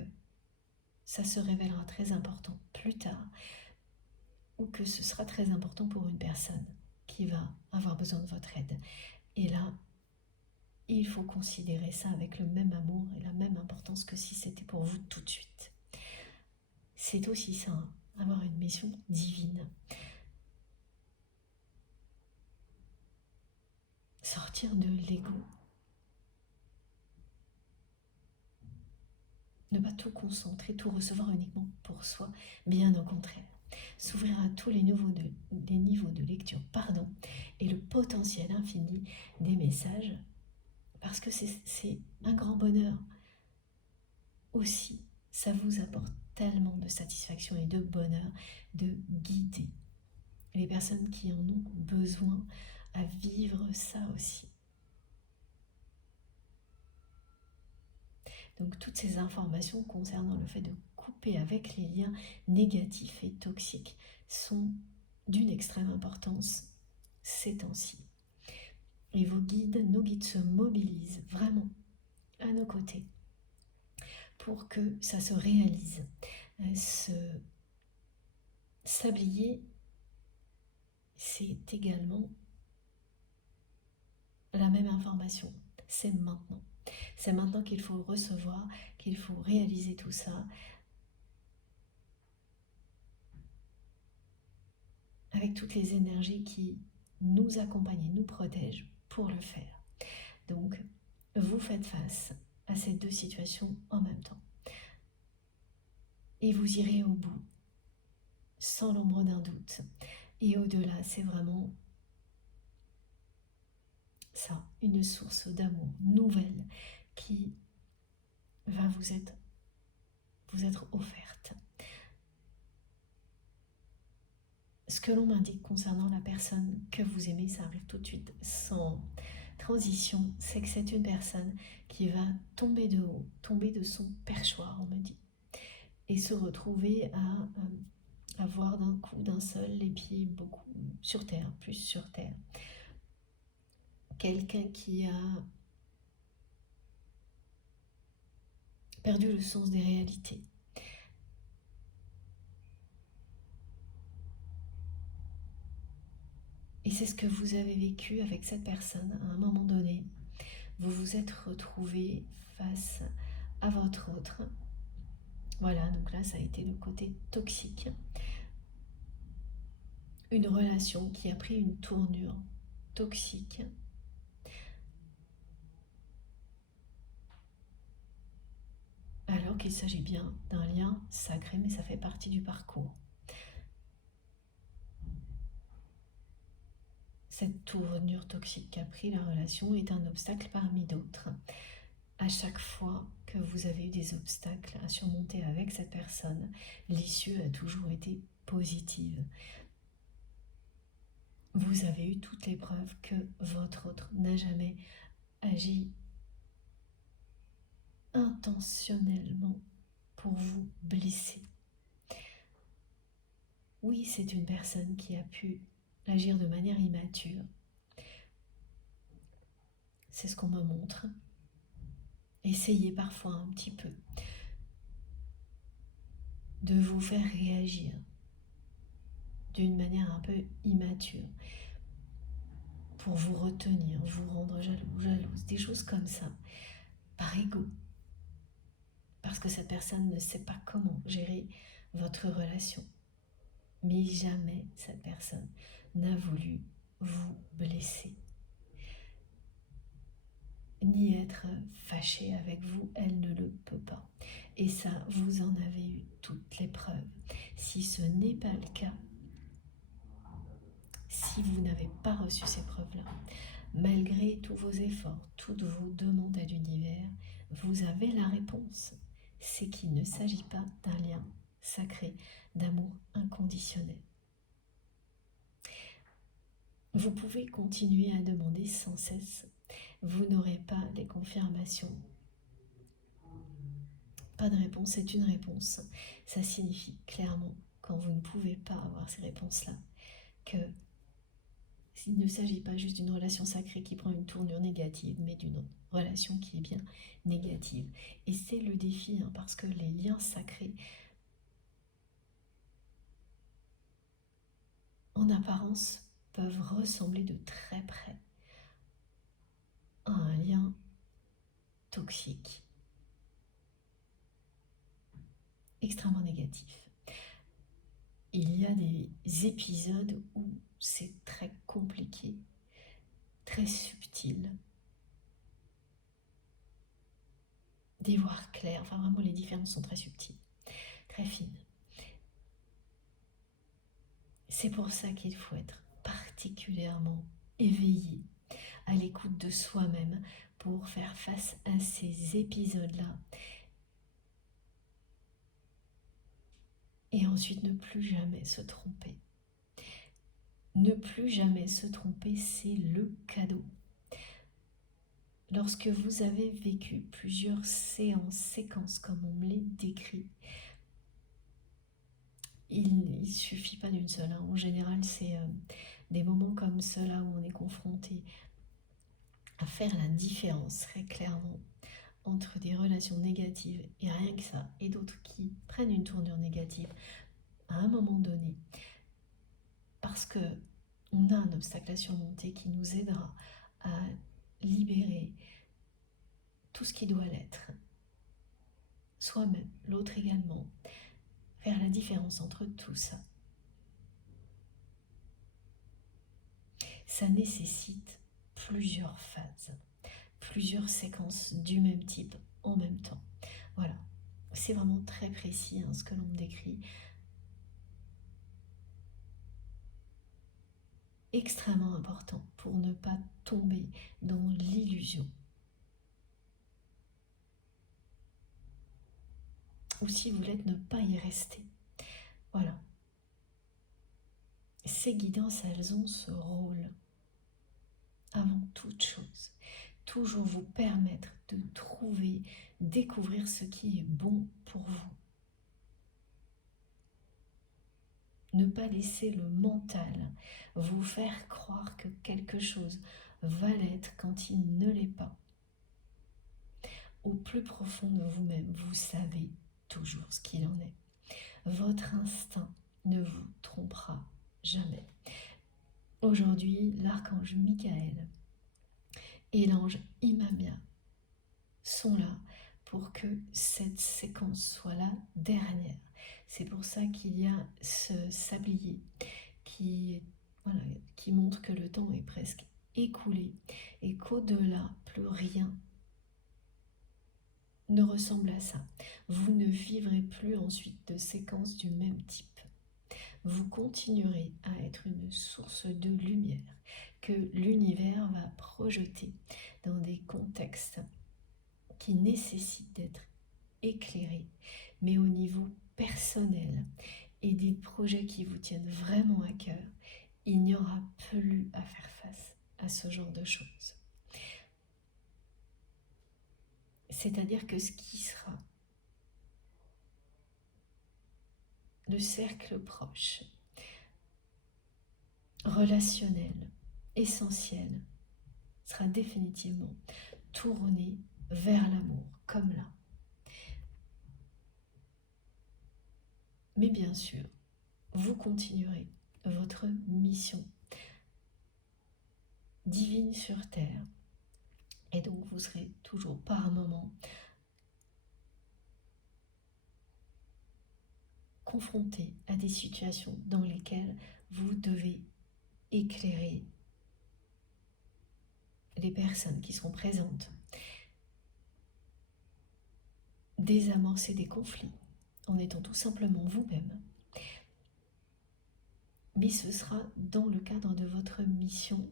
ça se révélera très important plus tard, ou que ce sera très important pour une personne qui va avoir besoin de votre aide. Et là, il faut considérer ça avec le même amour et la même importance que si c'était pour vous tout de suite. C'est aussi ça, avoir une mission divine. Sortir de l'ego. Ne pas tout concentrer, tout recevoir uniquement pour soi, bien au contraire. S'ouvrir à tous les niveaux de lecture, et le potentiel infini des messages, parce que c'est un grand bonheur aussi. Ça vous apporte tellement de satisfaction et de bonheur de guider les personnes qui en ont besoin à vivre ça aussi. Donc toutes ces informations concernant le fait de couper avec les liens négatifs et toxiques sont d'une extrême importance ces temps-ci. Et vos guides, nos guides se mobilisent vraiment à nos côtés pour que ça se réalise. Ce sablier, c'est également la même information. C'est maintenant. C'est maintenant qu'il faut recevoir, qu'il faut réaliser tout ça avec toutes les énergies qui nous accompagnent et nous protègent pour le faire. Donc, vous faites face à ces deux situations en même temps. Et vous irez au bout, sans l'ombre d'un doute. Et au-delà, c'est vraiment ça, une source d'amour nouvelle qui va vous être offerte. Ce que l'on m'indique concernant la personne que vous aimez, ça arrive tout de suite, sans transition, c'est que c'est une personne qui va tomber de haut, tomber de son perchoir, on me dit, et se retrouver à avoir d'un coup, d'un seul, les pieds beaucoup sur terre, plus sur terre. Quelqu'un qui a perdu le sens des réalités. Et c'est ce que vous avez vécu avec cette personne à un moment donné. Vous vous êtes retrouvé face à votre autre. Voilà, donc là, ça a été le côté toxique. Une relation qui a pris une tournure toxique. Alors qu'il s'agit bien d'un lien sacré, mais ça fait partie du parcours. Cette tournure toxique qu'a pris la relation est un obstacle parmi d'autres. À chaque fois que vous avez eu des obstacles à surmonter avec cette personne, l'issue a toujours été positive. Vous avez eu toutes les preuves que votre autre n'a jamais agi intentionnellement pour vous blesser. Oui, c'est une personne qui a pu agir de manière immature. C'est ce qu'on me montre. Essayez parfois un petit peu de vous faire réagir d'une manière un peu immature pour vous retenir, vous rendre jaloux, jalouse, des choses comme ça, par ego. Parce que cette personne ne sait pas comment gérer votre relation. Mais jamais cette personne n'a voulu vous blesser. Ni être fâchée avec vous, elle ne le peut pas. Et ça, vous en avez eu toutes les preuves. Si ce n'est pas le cas, si vous n'avez pas reçu ces preuves-là, malgré tous vos efforts, toutes vos demandes à l'univers, vous avez la réponse. C'est qu'il ne s'agit pas d'un lien sacré, d'amour inconditionnel. Vous pouvez continuer à demander sans cesse. Vous n'aurez pas les confirmations. Pas de réponse, c'est une réponse. Ça signifie clairement, quand vous ne pouvez pas avoir ces réponses-là, que il ne s'agit pas juste d'une relation sacrée qui prend une tournure négative, mais d'une relation qui est bien négative. Et c'est le défi, parce que les liens sacrés, en apparence, peuvent ressembler de très près à un lien toxique, extrêmement négatif. Il y a des épisodes où c'est très compliqué, très subtil, d'y voir clair. Enfin, vraiment, les différences sont très subtiles, très fines. C'est pour ça qu'il faut être particulièrement éveillé, à l'écoute de soi-même, pour faire face à ces épisodes-là. Et ensuite, ne plus jamais se tromper. Ne plus jamais se tromper, c'est le cadeau. Lorsque vous avez vécu plusieurs séquences, comme on me les décrit, il ne suffit pas d'une seule. En général, c'est des moments comme ceux-là où on est confronté à faire la différence très clairement entre des relations négatives et rien que ça, et d'autres qui prennent une tournure négative à un moment donné, parce que on a un obstacle à surmonter qui nous aidera à libérer tout ce qui doit l'être, soi-même, l'autre également, faire la différence entre tout ça. Ça nécessite plusieurs phases, plusieurs séquences du même type en même temps. Voilà, c'est vraiment très précis ce que l'on me décrit. Extrêmement important pour ne pas tomber dans l'illusion. Ou si vous l'êtes, ne pas y rester. Voilà. Ces guidances, elles ont ce rôle, avant toute chose, toujours vous permettre de trouver, découvrir ce qui est bon pour vous. Ne pas laisser le mental vous faire croire que quelque chose va l'être quand il ne l'est pas. Au plus profond de vous-même, vous savez toujours ce qu'il en est. Votre instinct ne vous trompera jamais. Aujourd'hui, l'archange Michael et l'ange Imamia sont là pour que cette séquence soit la dernière. C'est pour ça qu'il y a ce sablier qui montre que le temps est presque écoulé et qu'au-delà, plus rien ne ressemble à ça. Vous ne vivrez plus ensuite de séquences du même type. Vous continuerez à être une source de lumière que l'univers va projeter dans des contextes qui nécessitent d'être éclairés, mais au niveau personnel, et des projets qui vous tiennent vraiment à cœur, il n'y aura plus à faire face à ce genre de choses. C'est-à-dire que ce qui sera le cercle proche, relationnel, essentiel, sera définitivement tourné vers l'amour, comme là. Mais bien sûr, vous continuerez votre mission divine sur Terre. Et donc vous serez toujours par un moment confronté à des situations dans lesquelles vous devez éclairer les personnes qui seront présentes, désamorcer des conflits en étant tout simplement vous-même. Mais ce sera dans le cadre de votre mission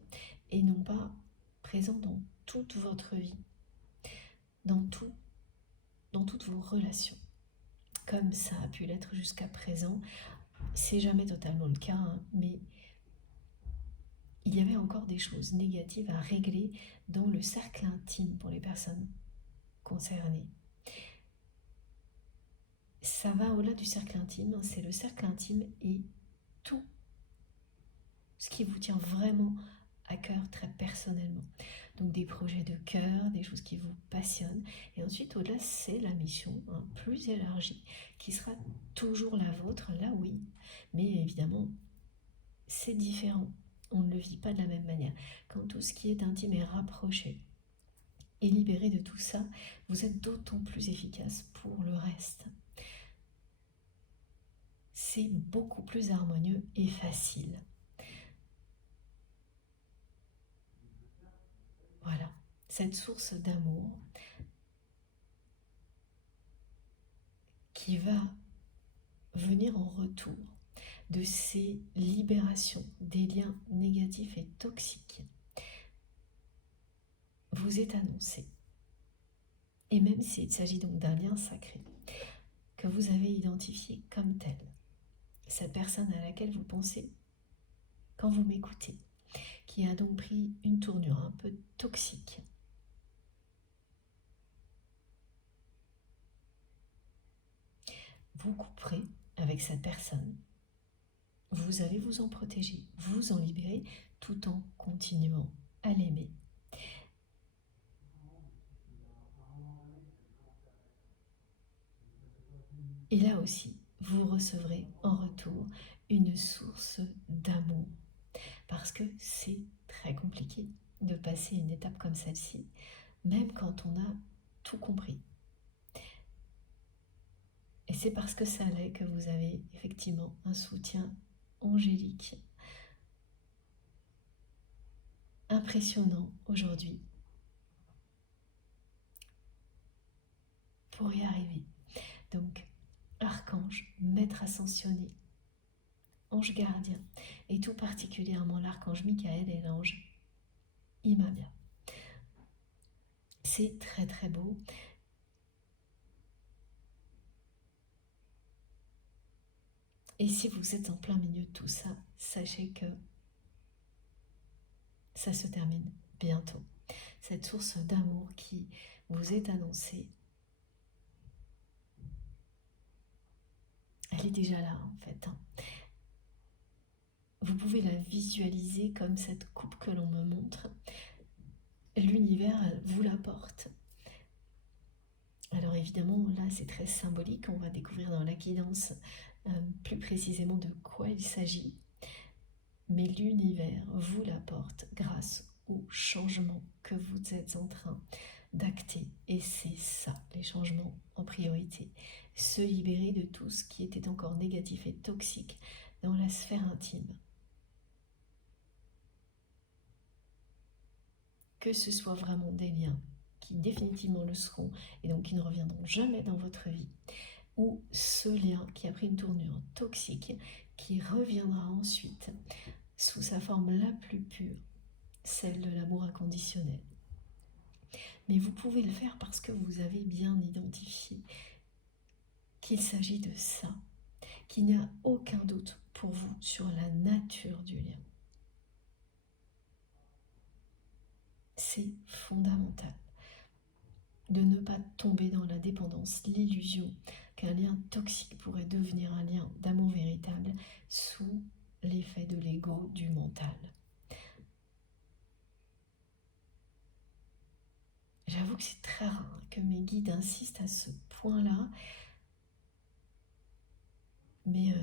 et non pas présent dans toute votre vie, dans toutes vos relations, comme ça a pu l'être jusqu'à présent. C'est jamais totalement le cas, mais il y avait encore des choses négatives à régler dans le cercle intime pour les personnes concernées. Ça va au-delà du cercle intime, c'est le cercle intime et tout ce qui vous tient vraiment à cœur très personnellement. Donc des projets de cœur, des choses qui vous passionnent. Et ensuite, au-delà, c'est la mission plus élargie qui sera toujours la vôtre, là oui. Mais évidemment, c'est différent. On ne le vit pas de la même manière. Quand tout ce qui est intime est rapproché et libéré de tout ça, vous êtes d'autant plus efficace pour le reste. C'est beaucoup plus harmonieux et facile. Voilà, cette source d'amour qui va venir en retour de ces libérations des liens négatifs et toxiques vous est annoncée. Et même s'il s'agit donc d'un lien sacré que vous avez identifié comme tel, cette personne à laquelle vous pensez quand vous m'écoutez, qui a donc pris une tournure un peu toxique. Vous couperez avec cette personne. Vous allez vous en protéger, vous en libérer, tout en continuant à l'aimer. Et là aussi, vous recevrez en retour une source d'amour. Parce que c'est très compliqué de passer une étape comme celle-ci, même quand on a tout compris. Et c'est parce que ça l'est que vous avez effectivement un soutien angélique, impressionnant aujourd'hui, pour y arriver. Donc, archange, maître ascensionné, ange gardien, et tout particulièrement l'archange Michael et l'ange Imamia. C'est très très beau. Et si vous êtes en plein milieu de tout ça, sachez que ça se termine bientôt. Cette source d'amour qui vous est annoncée, elle est déjà là en fait. Vous pouvez la visualiser comme cette coupe que l'on me montre. L'univers vous l'apporte. Alors évidemment, là c'est très symbolique, on va découvrir dans la guidance plus précisément de quoi il s'agit. Mais l'univers vous l'apporte grâce au changement que vous êtes en train d'acter. Et c'est ça, les changements en priorité. Se libérer de tout ce qui était encore négatif et toxique dans la sphère intime. Que ce soit vraiment des liens qui définitivement le seront et donc qui ne reviendront jamais dans votre vie, ou ce lien qui a pris une tournure toxique qui reviendra ensuite sous sa forme la plus pure, celle de l'amour inconditionnel. Mais vous pouvez le faire parce que vous avez bien identifié qu'il s'agit de ça, qu'il n'y a aucun doute pour vous sur la nature du lien. C'est fondamental de ne pas tomber dans la dépendance, l'illusion qu'un lien toxique pourrait devenir un lien d'amour véritable sous l'effet de l'ego, du mental. J'avoue que c'est très rare que mes guides insistent à ce point-là, mais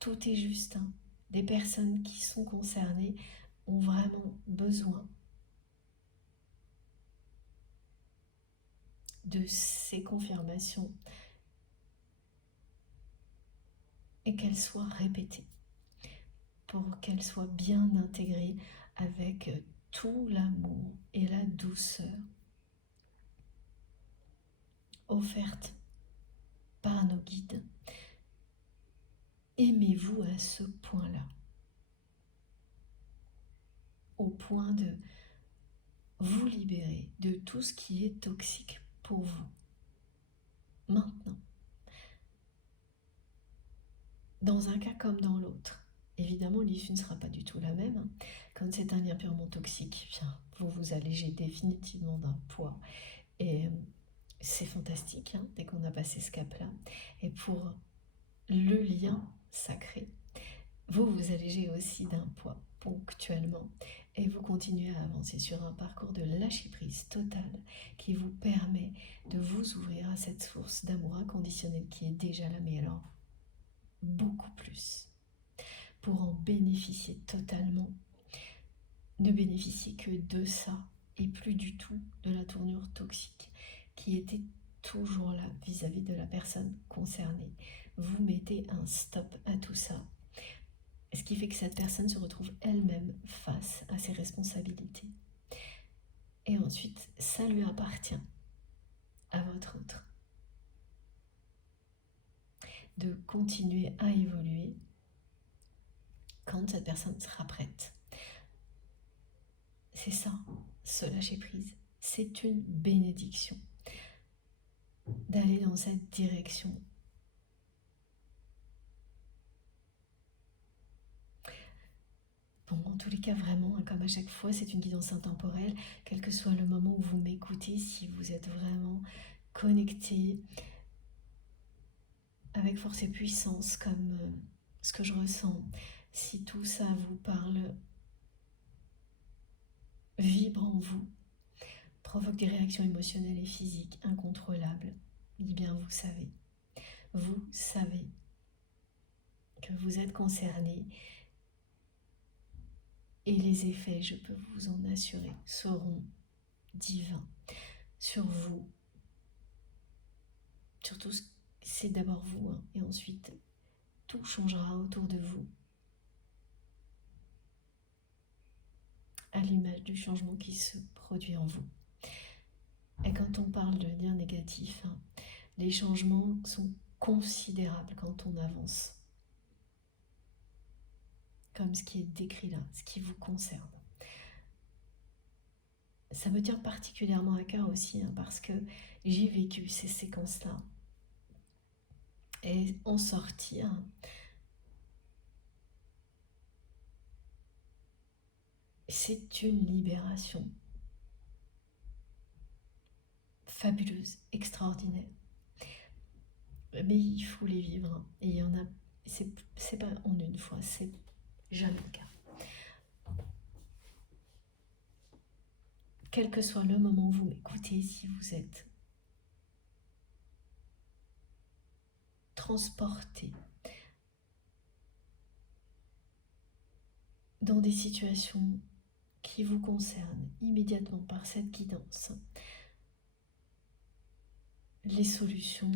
tout est juste. Hein. Des personnes qui sont concernées ont vraiment besoin de ces confirmations et qu'elles soient répétées pour qu'elles soient bien intégrées avec tout l'amour et la douceur offerte par nos guides. Aimez-vous à ce point-là, au point de vous libérer de tout ce qui est toxique pour vous. Maintenant, dans un cas comme dans l'autre, évidemment l'issue ne sera pas du tout la même. Quand c'est un lien purement toxique, bien, vous vous allégez définitivement d'un poids. Et c'est fantastique hein, dès qu'on a passé ce cap-là. Et pour le lien sacré, vous vous allégez aussi d'un poids ponctuellement et vous continuez à avancer sur un parcours de lâcher-prise totale qui vous permet de vous ouvrir à cette source d'amour inconditionnel qui est déjà là, mais alors beaucoup plus. Pour en bénéficier totalement, ne bénéficiez que de ça et plus du tout de la tournure toxique qui était toujours là vis-à-vis de la personne concernée. Vous mettez un stop à tout ça. Ce qui fait que cette personne se retrouve elle-même face à ses responsabilités. Et ensuite, ça lui appartient, à votre autre, de continuer à évoluer quand cette personne sera prête. C'est ça, ce lâcher-prise. C'est une bénédiction d'aller dans cette direction tous les cas, vraiment, hein, comme à chaque fois, c'est une guidance intemporelle, quel que soit le moment où vous m'écoutez, si vous êtes vraiment connecté avec force et puissance, comme ce que je ressens, si tout ça vous parle, vibre en vous, provoque des réactions émotionnelles et physiques incontrôlables, eh bien vous savez que vous êtes concerné et les effets, je peux vous en assurer, seront divins sur vous. Surtout, c'est d'abord vous, hein, et ensuite tout changera autour de vous à l'image du changement qui se produit en vous. Et quand on parle de liens négatifs, hein, les changements sont considérables quand on avance, comme ce qui est décrit là, ce qui vous concerne. Ça me tient particulièrement à cœur aussi, hein, parce que j'ai vécu ces séquences-là. Et en sortir, c'est une libération fabuleuse, extraordinaire. Mais il faut les vivre, hein. Et il y en a, c'est pas en une fois, c'est jamais le cas. Quel que soit le moment où vous m'écoutez, si vous êtes transporté dans des situations qui vous concernent immédiatement par cette guidance, les solutions,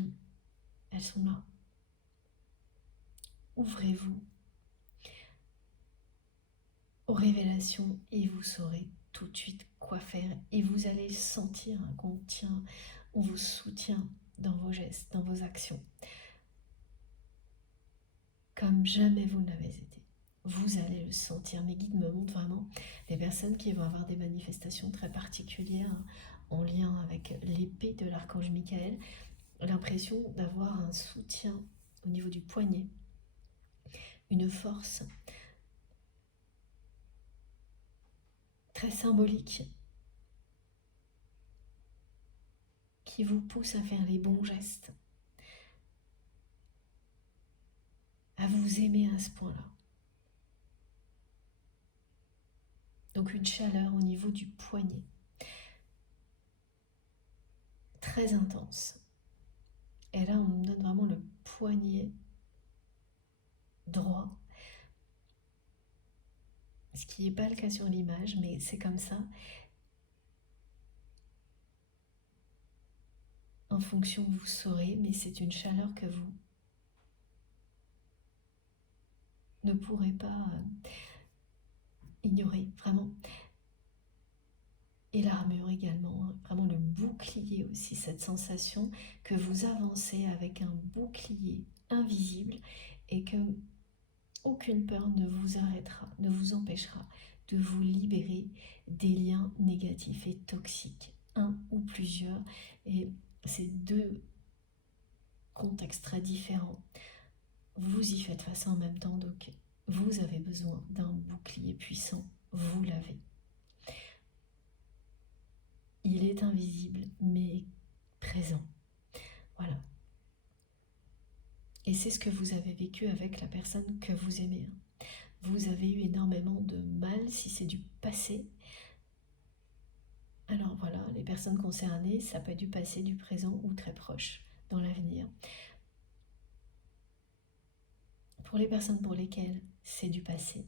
elles sont là. Ouvrez-vous aux révélations et vous saurez tout de suite quoi faire. Et vous allez sentir on vous soutient dans vos gestes, dans vos actions, comme jamais vous ne l'avez été. Vous allez le sentir. Mes guides me montrent vraiment les personnes qui vont avoir des manifestations très particulières en lien avec l'épée de l'archange Michael, l'impression d'avoir un soutien au niveau du poignet, une force très symbolique qui vous pousse à faire les bons gestes, à vous aimer à ce point-là. Donc une chaleur au niveau du poignet, très intense. Et là, on me donne vraiment le poignet droit, ce qui n'est pas le cas sur l'image, mais c'est comme ça. En fonction, vous saurez, mais c'est une chaleur que vous ne pourrez pas ignorer, vraiment. Et l'armure également, hein, vraiment le bouclier aussi, cette sensation que vous avancez avec un bouclier invisible et que aucune peur ne vous arrêtera, ne vous empêchera de vous libérer des liens négatifs et toxiques, un ou plusieurs. Et ces deux contextes très différents, vous y faites face en même temps, donc vous avez besoin d'un bouclier puissant, vous l'avez. Il est invisible, mais présent. Voilà. Et c'est ce que vous avez vécu avec la personne que vous aimez. Vous avez eu énormément de mal si c'est du passé. Alors voilà, les personnes concernées, ça peut être du passé, du présent ou très proche dans l'avenir. Pour les personnes pour lesquelles c'est du passé,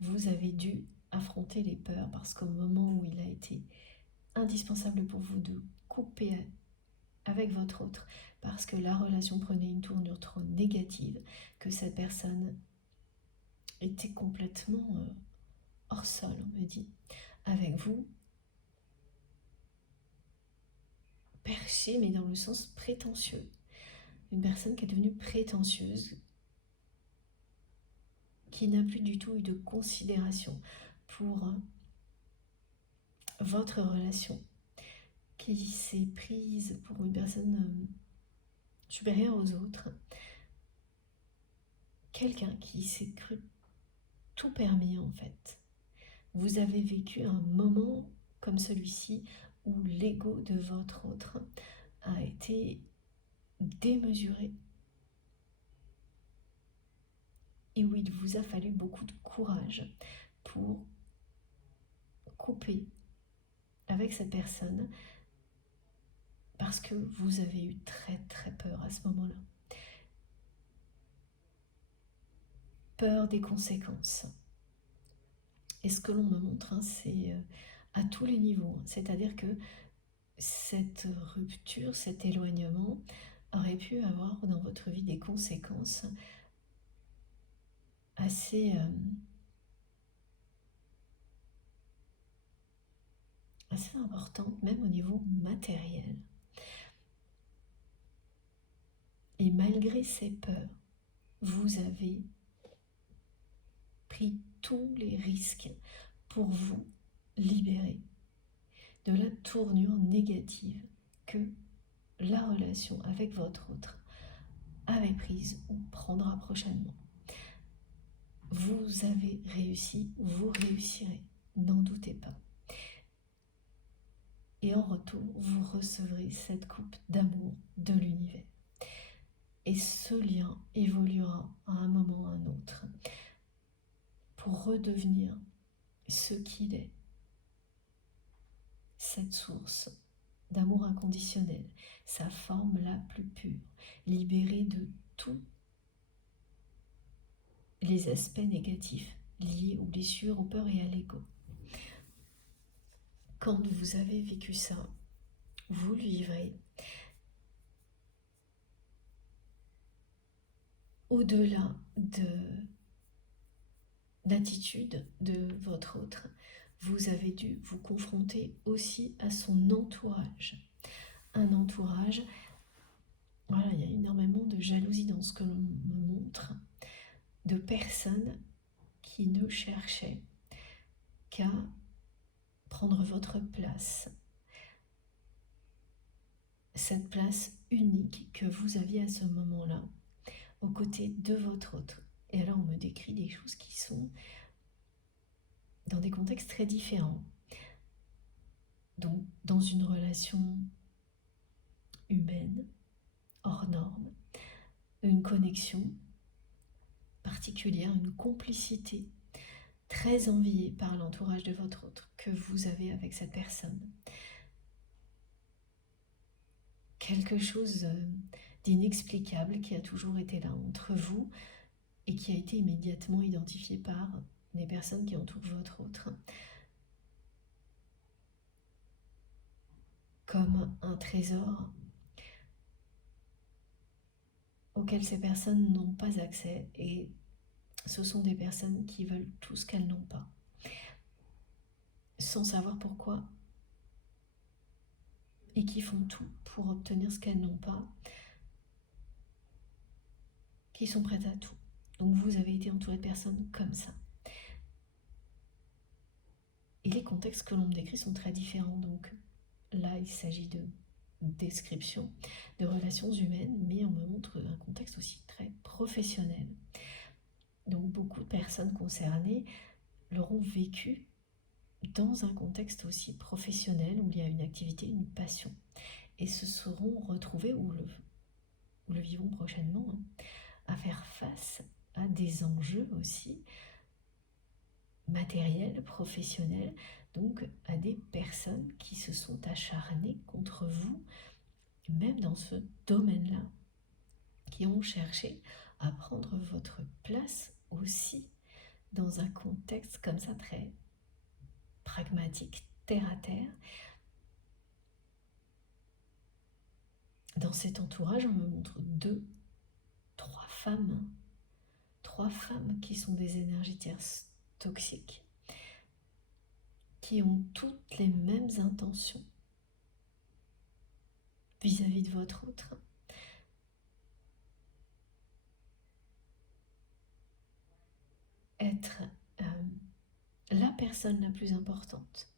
vous avez dû affronter les peurs parce qu'au moment où il a été indispensable pour vous de couper avec votre autre, parce que la relation prenait une tournure trop négative, que cette personne était complètement hors sol, on me dit, avec vous, perché, mais dans le sens prétentieux. Une personne qui est devenue prétentieuse, qui n'a plus du tout eu de considération pour votre relation, qui s'est prise pour une personne supérieure aux autres, quelqu'un qui s'est cru tout permis en fait, vous avez vécu un moment comme celui-ci où l'ego de votre autre a été démesuré et où il vous a fallu beaucoup de courage pour couper avec cette personne parce que vous avez eu très très peur à ce moment-là. Peur des conséquences. Et ce que l'on me montre, c'est à tous les niveaux. C'est-à-dire que cette rupture, cet éloignement aurait pu avoir dans votre vie des conséquences assez, assez importantes, même au niveau matériel. Et malgré ces peurs, vous avez pris tous les risques pour vous libérer de la tournure négative que la relation avec votre autre avait prise ou prendra prochainement. Vous avez réussi, vous réussirez, n'en doutez pas. Et en retour, vous recevrez cette coupe d'amour de l'univers. Et ce lien évoluera à un moment ou à un autre pour redevenir ce qu'il est, cette source d'amour inconditionnel, sa forme la plus pure, libérée de tous les aspects négatifs liés aux blessures, aux peurs et à l'ego. Quand vous avez vécu ça, vous lui vivrez au-delà de l'attitude de votre autre. Vous avez dû vous confronter aussi à son entourage. Un entourage, voilà, il y a énormément de jalousie dans ce que l'on me montre, de personnes qui ne cherchaient qu'à prendre votre place. Cette place unique que vous aviez à ce moment-là, aux côtés de votre autre. Et alors on me décrit des choses qui sont dans des contextes très différents. Donc dans une relation humaine, hors norme, une connexion particulière, une complicité très enviée par l'entourage de votre autre que vous avez avec cette personne. Quelque chose d'inexplicable qui a toujours été là entre vous et qui a été immédiatement identifié par les personnes qui entourent votre autre comme un trésor auquel ces personnes n'ont pas accès, et ce sont des personnes qui veulent tout ce qu'elles n'ont pas, sans savoir pourquoi, et qui font tout pour obtenir ce qu'elles n'ont pas, qui sont prêtes à tout. Donc vous avez été entouré de personnes comme ça. Et les contextes que l'on me décrit sont très différents, donc là il s'agit de description de relations humaines, mais on me montre un contexte aussi très professionnel. Donc beaucoup de personnes concernées l'auront vécu dans un contexte aussi professionnel où il y a une activité, une passion, et se seront retrouvés, ou le vivront prochainement, à faire face à des enjeux aussi matériels, professionnels, donc à des personnes qui se sont acharnées contre vous, même dans ce domaine-là, qui ont cherché à prendre votre place aussi dans un contexte comme ça très pragmatique, terre à terre. Dans cet entourage, on me montre trois femmes qui sont des énergétières toxiques, qui ont toutes les mêmes intentions vis-à-vis de votre autre. Être la personne la plus importante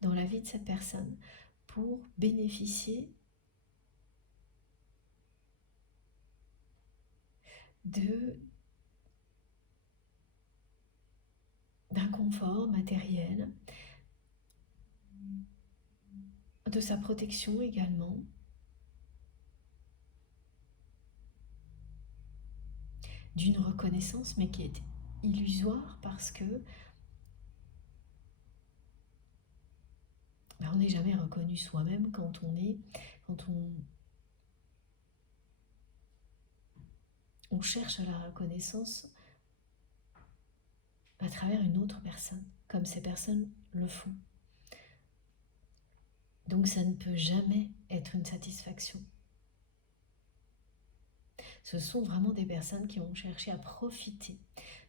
dans la vie de cette personne pour bénéficier d'un confort matériel, de sa protection également, d'une reconnaissance, mais qui est illusoire parce que on n'est jamais reconnu soi-même quand on cherche la reconnaissance à travers une autre personne, comme ces personnes le font. Donc ça ne peut jamais être une satisfaction. Ce sont vraiment des personnes qui vont chercher à profiter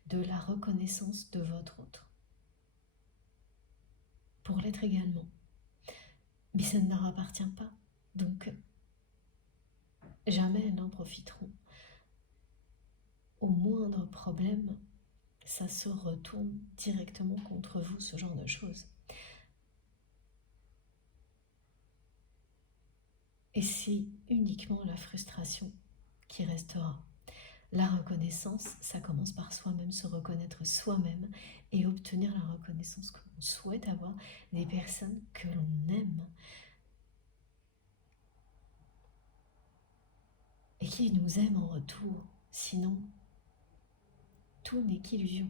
de la reconnaissance de votre autre, pour l'être également. Mais ça ne leur appartient pas, donc jamais elles n'en profiteront. Au moindre problème, ça se retourne directement contre vous, ce genre de choses. Et c'est uniquement la frustration qui restera. La reconnaissance, ça commence par soi-même, se reconnaître soi-même et obtenir la reconnaissance que l'on souhaite avoir des personnes que l'on aime et qui nous aiment en retour. Sinon, tout n'est qu'illusion.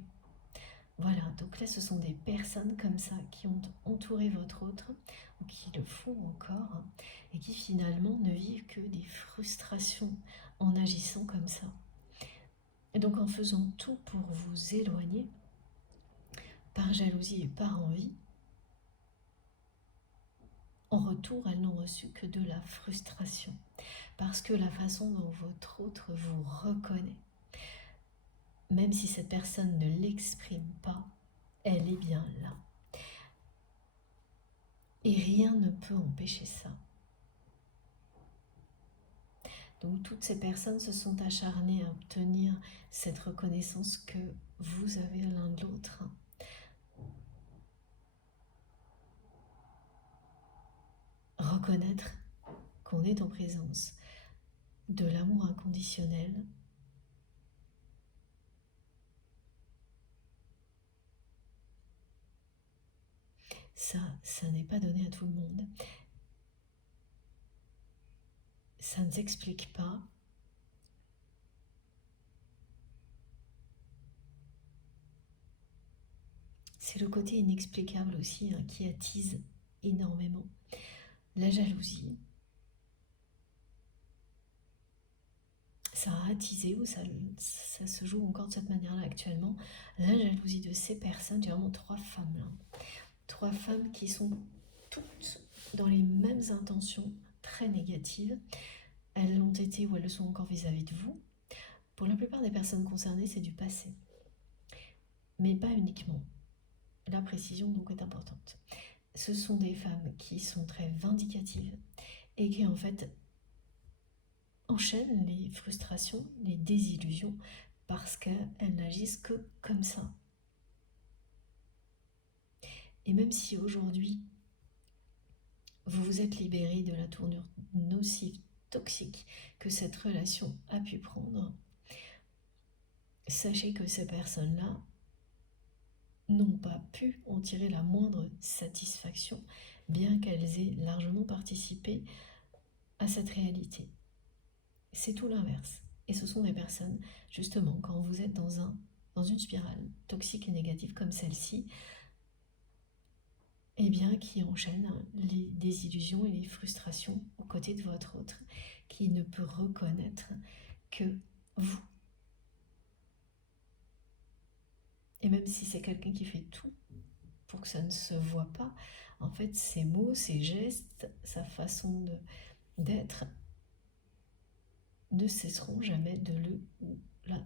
Voilà, donc là ce sont des personnes comme ça qui ont entouré votre autre, ou qui le font encore, et qui finalement ne vivent que des frustrations en agissant comme ça. Et donc en faisant tout pour vous éloigner, par jalousie et par envie, en retour elles n'ont reçu que de la frustration, parce que la façon dont votre autre vous reconnaît, même si cette personne ne l'exprime pas, elle est bien là. Et rien ne peut empêcher ça. Donc toutes ces personnes se sont acharnées à obtenir cette reconnaissance que vous avez l'un de l'autre. Reconnaître qu'on est en présence de l'amour inconditionnel, ça n'est pas donné à tout le monde. Ça ne s'explique pas. C'est le côté inexplicable aussi qui attise énormément. La jalousie, ça a attisé, ou ça se joue encore de cette manière-là actuellement, la jalousie de ces personnes. J'ai vraiment 3 femmes là. 3 femmes qui sont toutes dans les mêmes intentions très négatives. Elles l'ont été ou elles le sont encore vis-à-vis de vous. Pour la plupart des personnes concernées, c'est du passé. Mais pas uniquement. La précision donc est importante. Ce sont des femmes qui sont très vindicatives et qui en fait enchaînent les frustrations, les désillusions, parce qu'elles n'agissent que comme ça. Et même si aujourd'hui, vous vous êtes libéré de la tournure nocive, toxique que cette relation a pu prendre, sachez que ces personnes-là n'ont pas pu en tirer la moindre satisfaction, bien qu'elles aient largement participé à cette réalité. C'est tout l'inverse. Et ce sont des personnes, justement, quand vous êtes dans une spirale toxique et négative comme celle-ci, eh bien, qui enchaînent les désillusions et les frustrations aux côtés de votre autre, qui ne peut reconnaître que vous. Et même si c'est quelqu'un qui fait tout pour que ça ne se voit pas, en fait, ses mots, ses gestes, sa façon d'être ne cesseront jamais de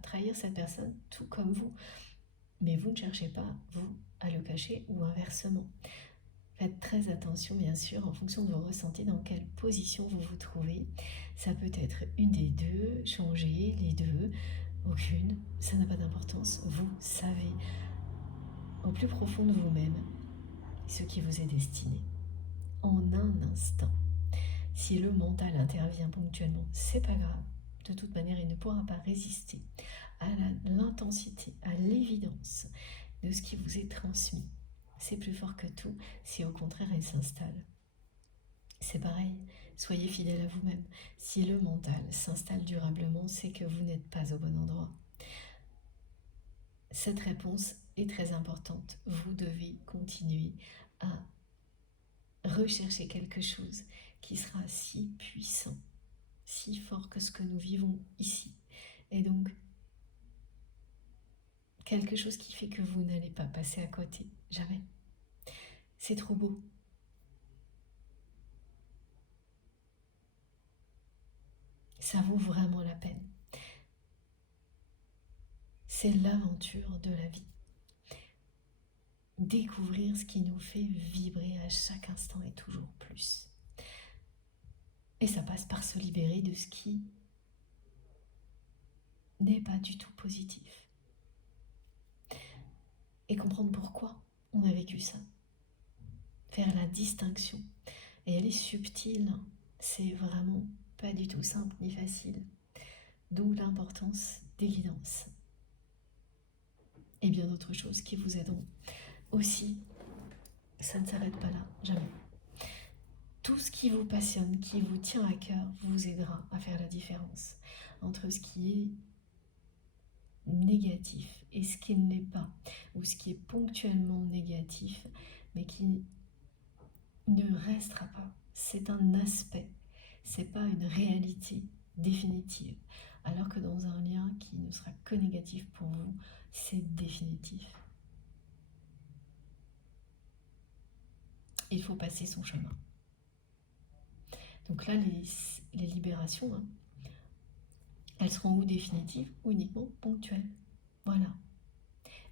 trahir cette personne, tout comme vous. Mais vous ne cherchez pas, vous, à le cacher ou inversement. Faites très attention, bien sûr, en fonction de vos ressentis, dans quelle position vous vous trouvez. Ça peut être une des deux, changer les deux, aucune, ça n'a pas d'importance. Vous savez, au plus profond de vous-même, ce qui vous est destiné. En un instant. Si le mental intervient ponctuellement, c'est pas grave. De toute manière, il ne pourra pas résister à l'intensité, à l'évidence de ce qui vous est transmis. C'est plus fort que tout si au contraire elle s'installe. C'est pareil, soyez fidèle à vous-même. Si le mental s'installe durablement, c'est que vous n'êtes pas au bon endroit. Cette réponse est très importante. Vous devez continuer à rechercher quelque chose qui sera si puissant, si fort que ce que nous vivons ici. Et donc, quelque chose qui fait que vous n'allez pas passer à côté. Jamais. C'est trop beau. Ça vaut vraiment la peine. C'est l'aventure de la vie. Découvrir ce qui nous fait vibrer à chaque instant et toujours plus. Et ça passe par se libérer de ce qui n'est pas du tout positif. Et comprendre pourquoi on a vécu ça. Faire la distinction. Et elle est subtile. C'est vraiment pas du tout simple ni facile. D'où l'importance des guidances. Et bien d'autres choses qui vous aideront. Aussi, ça ne s'arrête pas là, jamais. Tout ce qui vous passionne, qui vous tient à cœur, vous aidera à faire la différence entre ce qui est négatif et ce qui ne l'est pas, ou ce qui est ponctuellement négatif, mais qui ne restera pas. C'est un aspect, c'est pas une réalité définitive. Alors que dans un lien qui ne sera que négatif pour vous, c'est définitif. Il faut passer son chemin. Donc là, les libérations, hein, elles seront ou définitives ou uniquement ponctuelles. Voilà.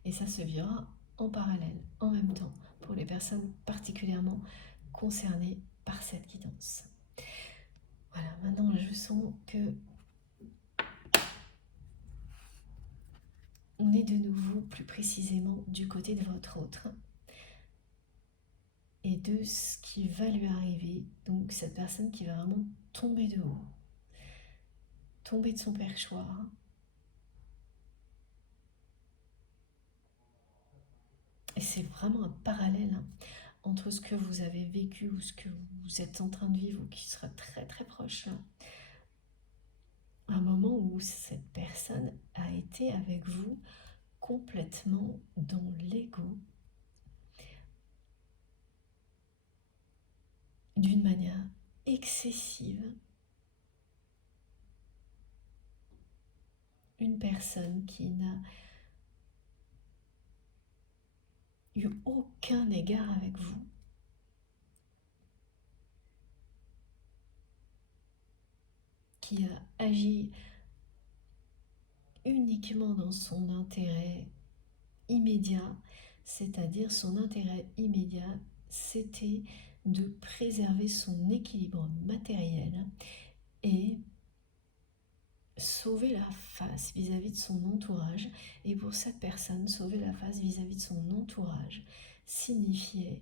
Et ça se vivra en parallèle, en même temps, pour les personnes particulièrement concernées par cette guidance. Voilà, maintenant je sens que on est de nouveau plus précisément du côté de votre autre et de ce qui va lui arriver. Donc cette personne qui va vraiment tomber de haut, tomber de son perchoir. Et c'est vraiment un parallèle entre ce que vous avez vécu ou ce que vous êtes en train de vivre ou qui sera très très proche là. Un moment où cette personne a été avec vous complètement dans l'ego d'une manière excessive. Une personne qui n'a eu aucun égard avec vous. Qui a agi uniquement dans son intérêt immédiat, c'est-à-dire son intérêt immédiat, c'était de préserver son équilibre matériel et sauver la face vis-à-vis de son entourage. Et pour cette personne, sauver la face vis-à-vis de son entourage signifiait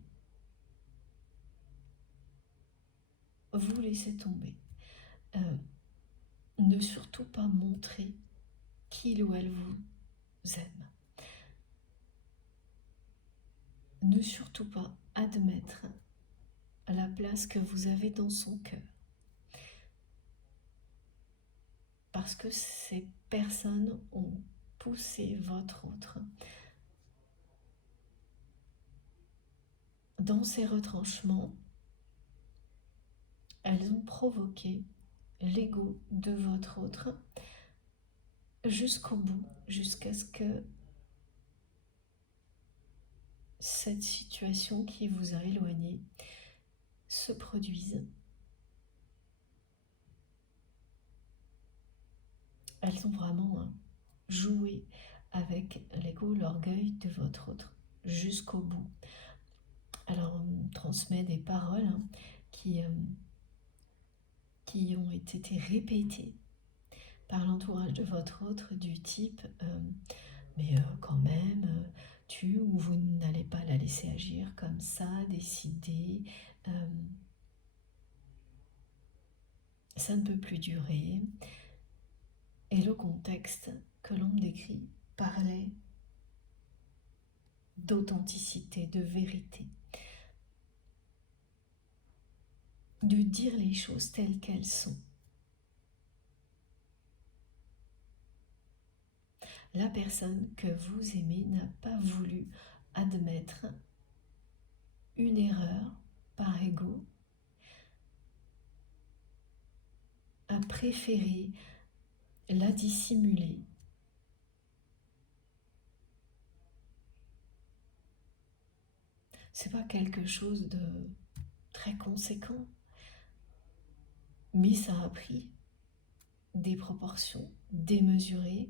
vous laisser tomber. Ne surtout pas montrer qu'il ou elle vous aime. Ne surtout pas admettre la place que vous avez dans son cœur. Parce que ces personnes ont poussé votre autre dans ces retranchements. Elles ont provoqué l'ego de votre autre jusqu'au bout, jusqu'à ce que cette situation qui vous a éloigné se produise. Elles ont vraiment joué avec l'ego, l'orgueil de votre autre jusqu'au bout. Alors on transmet des paroles qui ont été répétées par l'entourage de votre autre du type mais quand même, tu ou vous n'allez pas la laisser agir comme ça, décider, ça ne peut plus durer. Et le contexte que l'on décrit parlait d'authenticité, de vérité, de dire les choses telles qu'elles sont. La personne que vous aimez n'a pas voulu admettre une erreur par ego, a préféré la dissimuler. C'est pas quelque chose de très conséquent, mais ça a pris des proportions démesurées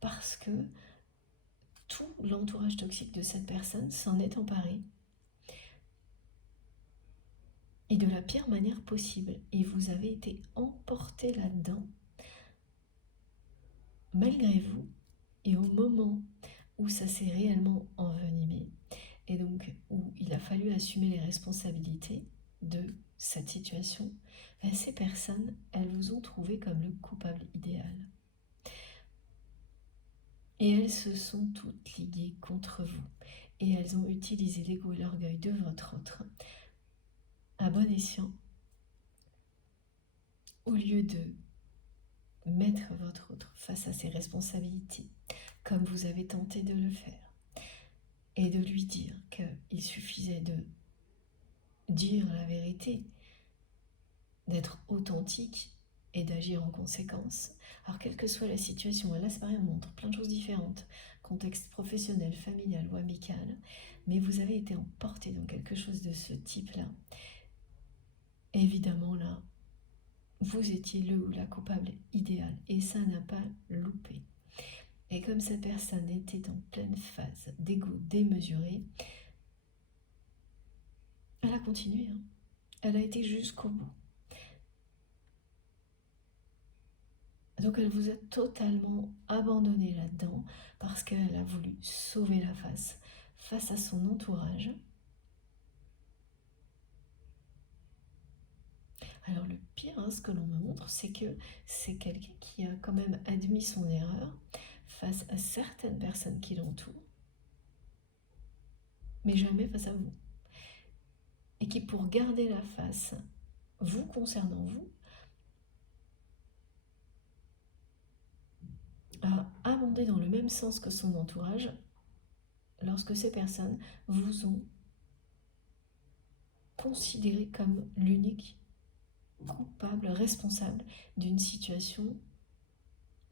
parce que tout l'entourage toxique de cette personne s'en est emparé. Et de la pire manière possible. Et vous avez été emporté là-dedans, malgré vous, et au moment où ça s'est réellement envenimé, et donc où il a fallu assumer les responsabilités de cette situation, ces personnes, elles vous ont trouvé comme le coupable idéal. Et elles se sont toutes liguées contre vous. Et elles ont utilisé l'ego et l'orgueil de votre autre à bon escient, au lieu de mettre votre autre face à ses responsabilités, comme vous avez tenté de le faire, et de lui dire qu'il suffisait de dire la vérité, d'être authentique et d'agir en conséquence. Alors quelle que soit la situation, là c'est pareil, on montre plein de choses différentes, contexte professionnel, familial ou amical, mais vous avez été emporté dans quelque chose de ce type-là. Évidemment là, vous étiez le ou la coupable idéale et ça n'a pas loupé. Et comme cette personne était en pleine phase d'ego démesuré, elle a continué, hein. Elle a été jusqu'au bout. Donc elle vous a totalement abandonné là-dedans parce qu'elle a voulu sauver la face à son entourage. Alors le pire, hein, ce que l'on me montre, c'est que c'est quelqu'un qui a quand même admis son erreur face à certaines personnes qui l'entourent, mais jamais face à vous. Et qui, pour garder la face, vous concernant vous, a abondé dans le même sens que son entourage lorsque ces personnes vous ont considéré comme l'unique coupable, responsable d'une situation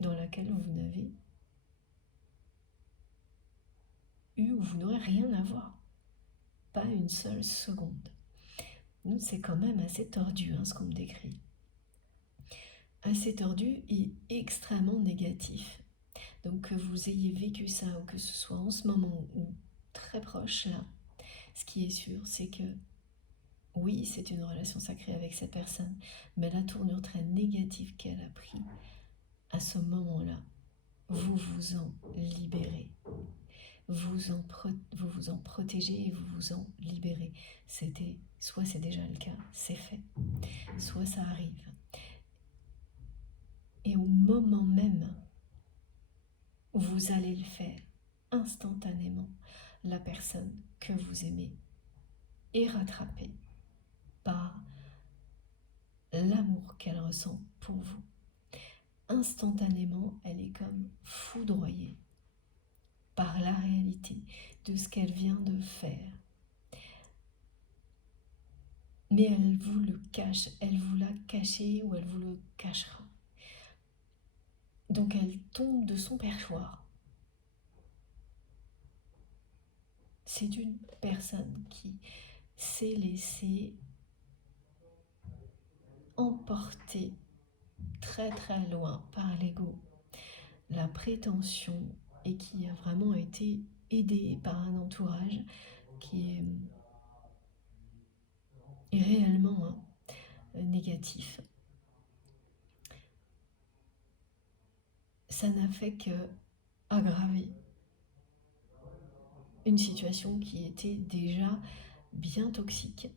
dans laquelle vous n'avez eu ou vous n'aurez rien à voir. Pas une seule seconde. Donc c'est quand même assez tordu, hein, ce qu'on me décrit. Assez tordu et extrêmement négatif. Donc que vous ayez vécu ça ou que ce soit en ce moment ou très proche là, ce qui est sûr, c'est que oui, c'est une relation sacrée avec cette personne, mais la tournure très négative qu'elle a pris à ce moment-là, vous vous en libérez. Vous vous en protégez et vous vous en libérez. Soit c'est déjà le cas, c'est fait, soit ça arrive. Et au moment même où vous allez le faire, instantanément, la personne que vous aimez est rattrapée par l'amour qu'elle ressent pour vous. Instantanément, elle est comme foudroyée par la réalité de ce qu'elle vient de faire. Mais elle vous le cache, elle vous l'a caché ou elle vous le cachera. Donc elle tombe de son perchoir. C'est une personne qui s'est laissée emporter très très loin par l'ego, la prétention, et qui a vraiment été aidée par un entourage qui est réellement négatif. Ça n'a fait que aggraver une situation qui était déjà bien toxique.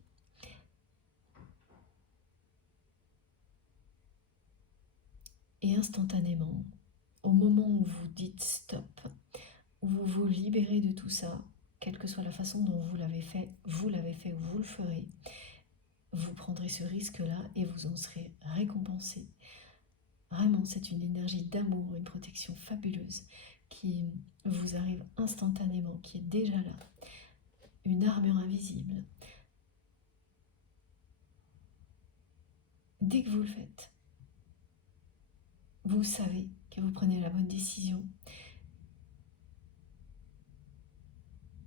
Et instantanément, au moment où vous dites stop, où vous vous libérez de tout ça, quelle que soit la façon dont vous l'avez fait ou vous le ferez, vous prendrez ce risque-là et vous en serez récompensé. Vraiment, c'est une énergie d'amour, une protection fabuleuse qui vous arrive instantanément, qui est déjà là. Une armure invisible. Dès que vous le faites, vous savez que vous prenez la bonne décision,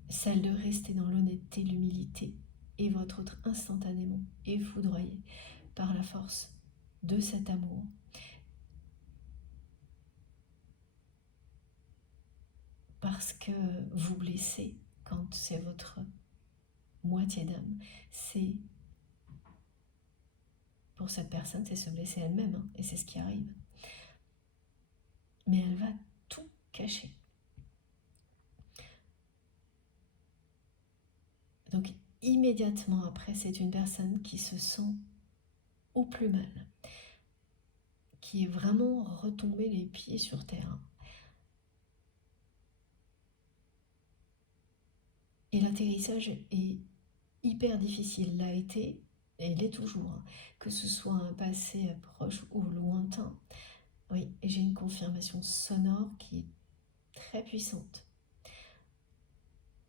celle de rester dans l'honnêteté, l'humilité, et votre autre instantanément est foudroyé par la force de cet amour. Parce que vous blessez quand c'est votre moitié d'âme, c'est pour cette personne, c'est se blesser elle-même, hein, et c'est ce qui arrive. Mais elle va tout cacher. Donc immédiatement après, c'est une personne qui se sent au plus mal, qui est vraiment retombée les pieds sur terre. Et l'atterrissage est hyper difficile, l'a été et l'est toujours, hein, que ce soit un passé proche ou lointain. Oui, j'ai une confirmation sonore qui est très puissante.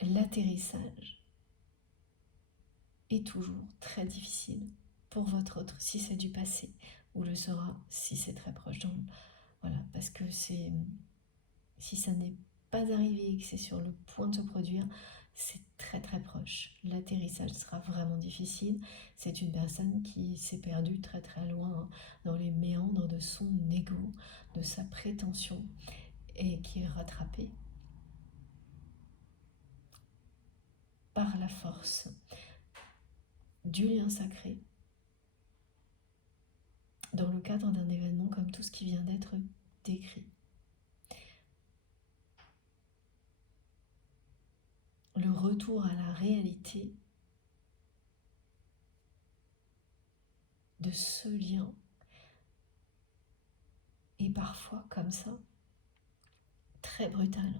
L'atterrissage est toujours très difficile pour votre autre, si c'est du passé, ou le sera si c'est très proche. Voilà, parce que si ça n'est pas arrivé et que c'est sur le point de se produire, c'est très très proche. L'atterrissage sera vraiment difficile. C'est une personne qui s'est perdue très très loin, hein, dans les méandres de son ego, de sa prétention, et qui est rattrapée par la force du lien sacré dans le cadre d'un événement comme tout ce qui vient d'être décrit. Le retour à la réalité de ce lien est parfois comme ça, très brutal.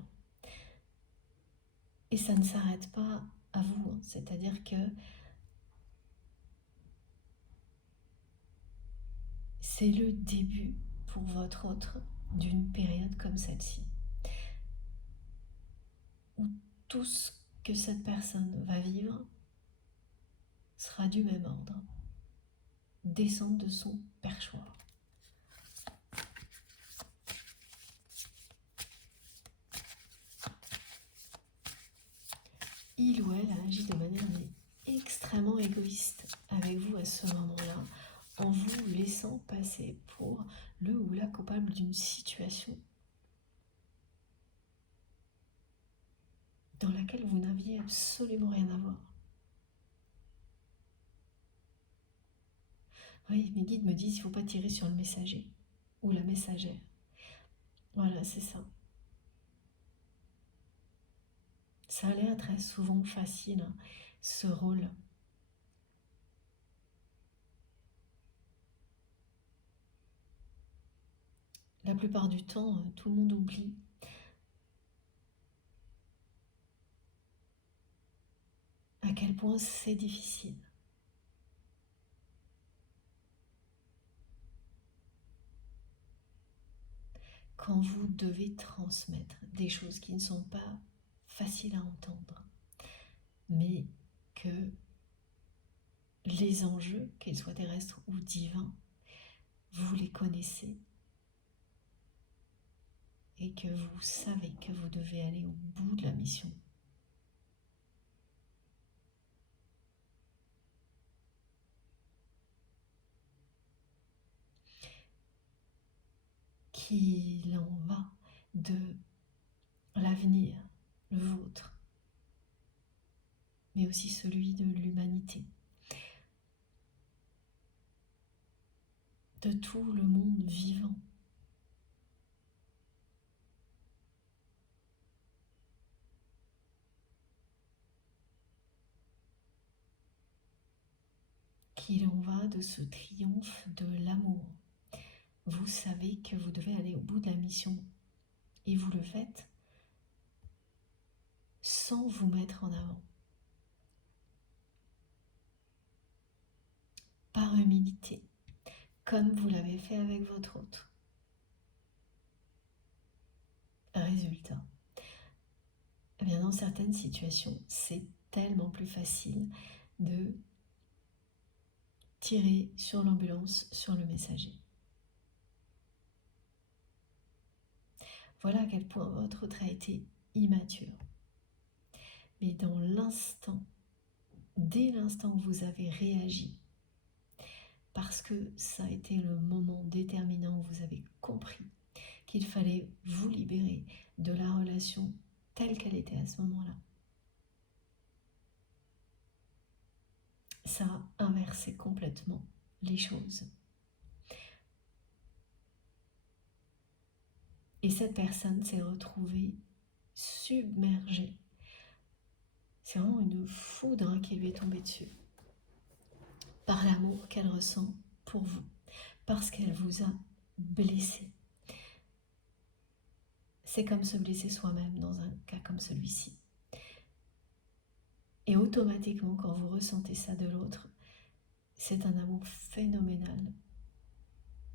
Et ça ne s'arrête pas à vous, hein. C'est-à-dire que c'est le début pour votre autre d'une période comme celle-ci, où tout ce que cette personne va vivre sera du même ordre, descendre de son perchoir. Il ou elle agit de manière extrêmement égoïste avec vous à ce moment-là, en vous laissant passer pour le ou la coupable d'une situation dans laquelle vous n'aviez absolument rien à voir. Oui, mes guides me disent qu'il ne faut pas tirer sur le messager ou la messagère. Voilà, c'est ça. Ça a l'air très souvent facile, hein, ce rôle. La plupart du temps, tout le monde oublie. À quel point c'est difficile. Quand vous devez transmettre des choses qui ne sont pas faciles à entendre, mais que les enjeux, qu'ils soient terrestres ou divins, vous les connaissez et que vous savez que vous devez aller au bout de la mission. Qu'il en va de l'avenir, le vôtre, mais aussi celui de l'humanité, de tout le monde vivant. Qu'il en va de ce triomphe de l'amour. Vous savez que vous devez aller au bout de la mission et vous le faites sans vous mettre en avant. Par humilité, comme vous l'avez fait avec votre autre. Résultat, eh bien dans certaines situations, c'est tellement plus facile de tirer sur l'ambulance, sur le messager. Voilà à quel point votre autre a été immature. Mais dans l'instant, dès l'instant où vous avez réagi, parce que ça a été le moment déterminant où vous avez compris qu'il fallait vous libérer de la relation telle qu'elle était à ce moment-là, ça a inversé complètement les choses. Et cette personne s'est retrouvée submergée. C'est vraiment une foudre qui lui est tombée dessus. Par l'amour qu'elle ressent pour vous. Parce qu'elle vous a blessé. C'est comme se blesser soi-même dans un cas comme celui-ci. Et automatiquement, quand vous ressentez ça de l'autre, c'est un amour phénoménal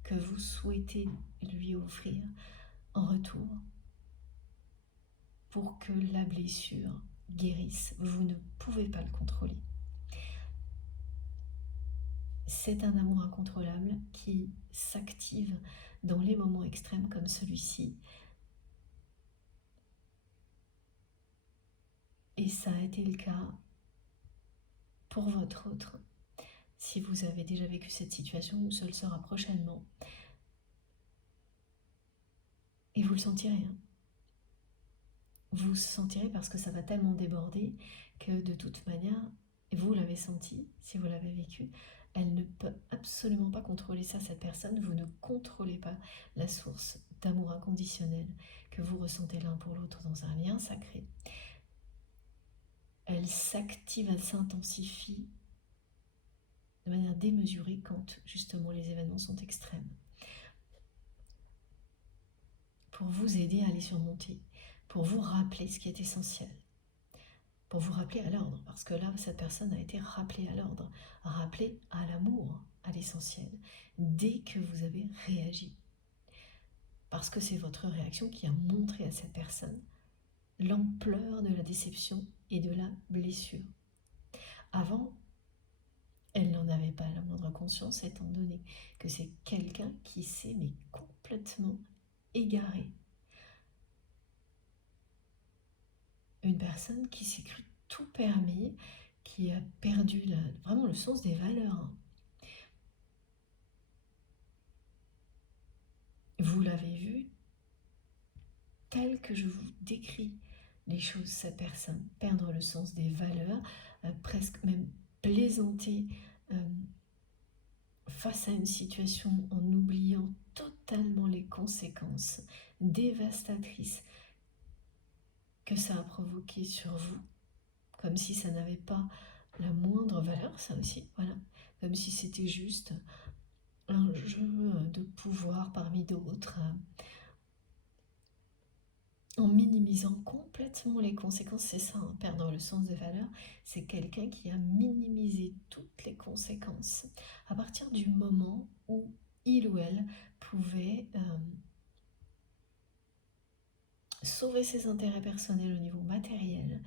que vous souhaitez lui offrir en retour pour que la blessure guérisse. Vous ne pouvez pas le contrôler. C'est un amour incontrôlable qui s'active dans les moments extrêmes comme celui-ci. Et ça a été le cas pour votre autre. Si vous avez déjà vécu cette situation, ou ce le sera prochainement. Et vous le sentirez. Vous le sentirez parce que ça va tellement déborder que de toute manière, vous l'avez senti, si vous l'avez vécu, elle ne peut absolument pas contrôler ça, cette personne. Vous ne contrôlez pas la source d'amour inconditionnel que vous ressentez l'un pour l'autre dans un lien sacré. Elle s'active, elle s'intensifie de manière démesurée quand justement les événements sont extrêmes. Pour vous aider à les surmonter, pour vous rappeler ce qui est essentiel, pour vous rappeler à l'ordre, parce que là, cette personne a été rappelée à l'ordre, rappelée à l'amour, à l'essentiel, dès que vous avez réagi. Parce que c'est votre réaction qui a montré à cette personne l'ampleur de la déception et de la blessure. Avant, elle n'en avait pas la moindre conscience, étant donné que c'est quelqu'un qui s'est mais complètement égaré. Une personne qui s'est crue tout permis, qui a perdu vraiment le sens des valeurs. Vous l'avez vu tel que je vous décris les choses, cette personne, perdre le sens des valeurs, presque même plaisanter face à une situation en oubliant totalement les conséquences dévastatrices que ça a provoqué sur vous, comme si ça n'avait pas la moindre valeur, ça aussi, voilà, comme si c'était juste un jeu de pouvoir parmi d'autres, en minimisant complètement les conséquences. C'est ça, perdre le sens des valeurs, c'est quelqu'un qui a minimisé toutes les conséquences à partir du moment où il ou elle pouvait sauver ses intérêts personnels au niveau matériel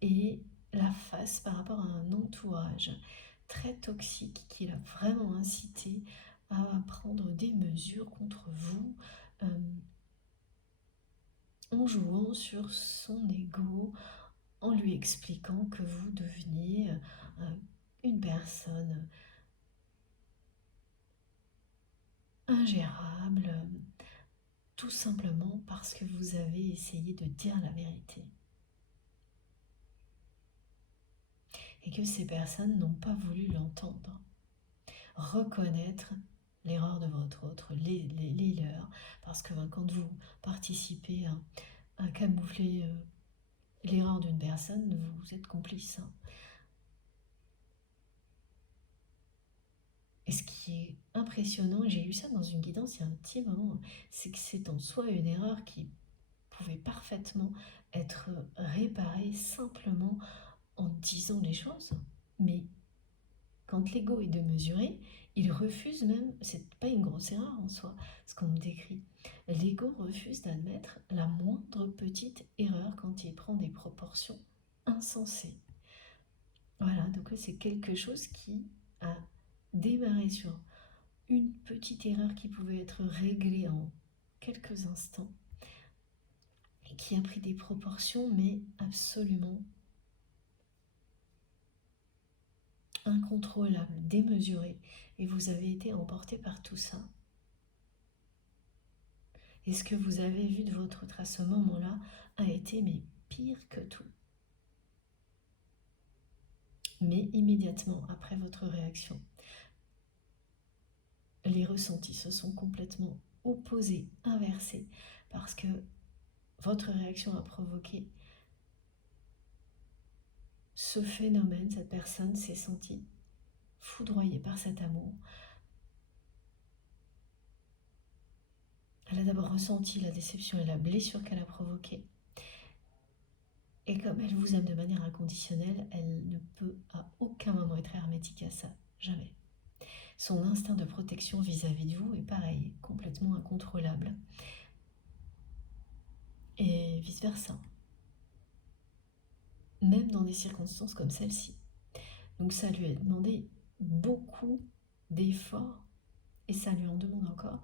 et la face par rapport à un entourage très toxique qui l'a vraiment incité à prendre des mesures contre vous, en jouant sur son ego, en lui expliquant que vous deveniez une personne ingérable, tout simplement parce que vous avez essayé de dire la vérité. Et que ces personnes n'ont pas voulu l'entendre. Reconnaître l'erreur de votre autre, les leurs, parce que quand vous participez à camoufler l'erreur d'une personne, vous êtes complice. Et ce qui est impressionnant, et j'ai eu ça dans une guidance il y a un petit moment, c'est que c'est en soi une erreur qui pouvait parfaitement être réparé simplement en disant les choses. Mais quand l'ego est démesuré, il refuse même, c'est pas une grosse erreur en soi, ce qu'on me décrit. L'ego refuse d'admettre la moindre petite erreur quand il prend des proportions insensées. Voilà, donc là c'est quelque chose qui a démarré sur une petite erreur qui pouvait être réglée en quelques instants et qui a pris des proportions mais absolument incontrôlables, démesurées, et vous avez été emporté par tout ça. Et ce que vous avez vu de votre autre à ce moment-là a été mais pire que tout. Mais immédiatement après votre réaction, les ressentis se sont complètement opposés, inversés, parce que votre réaction a provoqué ce phénomène. Cette personne s'est sentie foudroyée par cet amour. Elle a d'abord ressenti la déception et la blessure qu'elle a provoquée. Et comme elle vous aime de manière inconditionnelle, elle ne peut à aucun moment être hermétique à ça. Jamais. Son instinct de protection vis-à-vis de vous est pareil, complètement incontrôlable. Et vice-versa. Même dans des circonstances comme celle-ci. Donc ça lui a demandé beaucoup d'efforts, et ça lui en demande encore,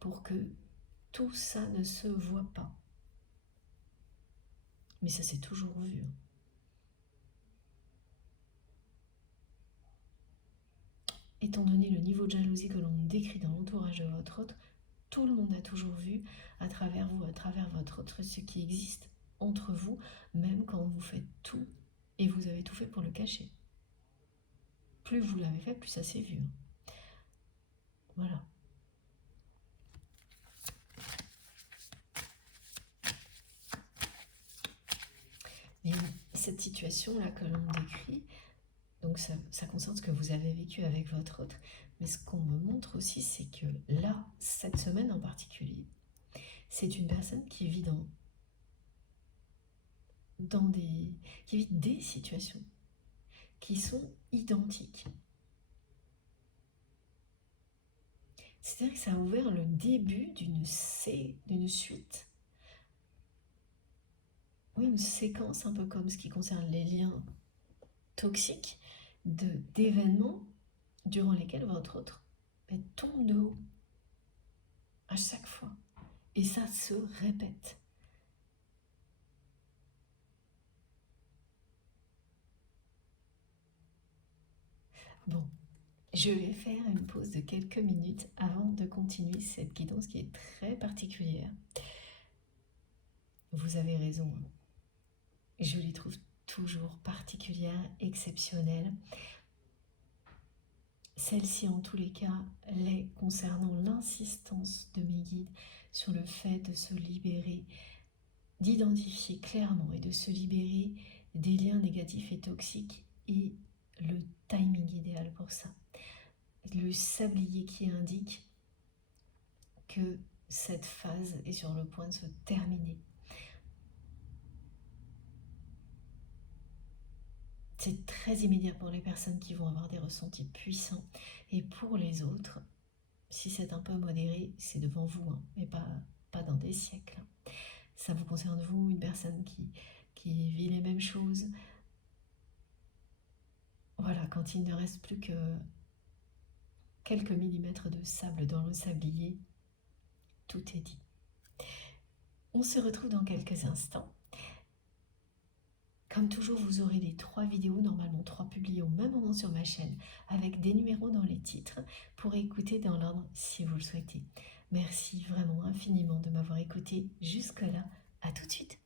pour que tout ça ne se voit pas. Mais ça s'est toujours vu. Étant donné le niveau de jalousie que l'on décrit dans l'entourage de votre autre, tout le monde a toujours vu à travers vous, à travers votre autre, ce qui existe entre vous, même quand vous faites tout et vous avez tout fait pour le cacher. Plus vous l'avez fait, plus ça s'est vu. Voilà. Et cette situation-là que l'on décrit, donc ça concerne ce que vous avez vécu avec votre autre, mais ce qu'on me montre aussi, c'est que là, cette semaine en particulier, c'est une personne qui vit qui vit des situations qui sont identiques. C'est-à-dire que ça a ouvert le début d'une suite. Oui, une séquence un peu comme ce qui concerne les liens toxiques, d'événements durant lesquels votre autre tombe de haut à chaque fois. Et ça se répète. Bon, je vais faire une pause de quelques minutes avant de continuer cette guidance qui est très particulière. Vous avez raison, je les trouve toujours particulières, exceptionnelles. Celle-ci, en tous les cas, l'est concernant l'insistance de mes guides sur le fait de se libérer, d'identifier clairement et de se libérer des liens négatifs et toxiques, et le timing idéal pour ça. Le sablier qui indique que cette phase est sur le point de se terminer. C'est très immédiat pour les personnes qui vont avoir des ressentis puissants, et pour les autres, si c'est un peu modéré, c'est devant vous, hein, mais pas dans des siècles. Ça vous concerne vous, une personne qui vit les mêmes choses. Voilà, quand il ne reste plus que quelques millimètres de sable dans le sablier, tout est dit. On se retrouve dans quelques instants. Comme toujours, vous aurez les 3 vidéos, normalement 3 publiées au même moment sur ma chaîne, avec des numéros dans les titres, pour écouter dans l'ordre si vous le souhaitez. Merci vraiment infiniment de m'avoir écouté jusque-là. À tout de suite.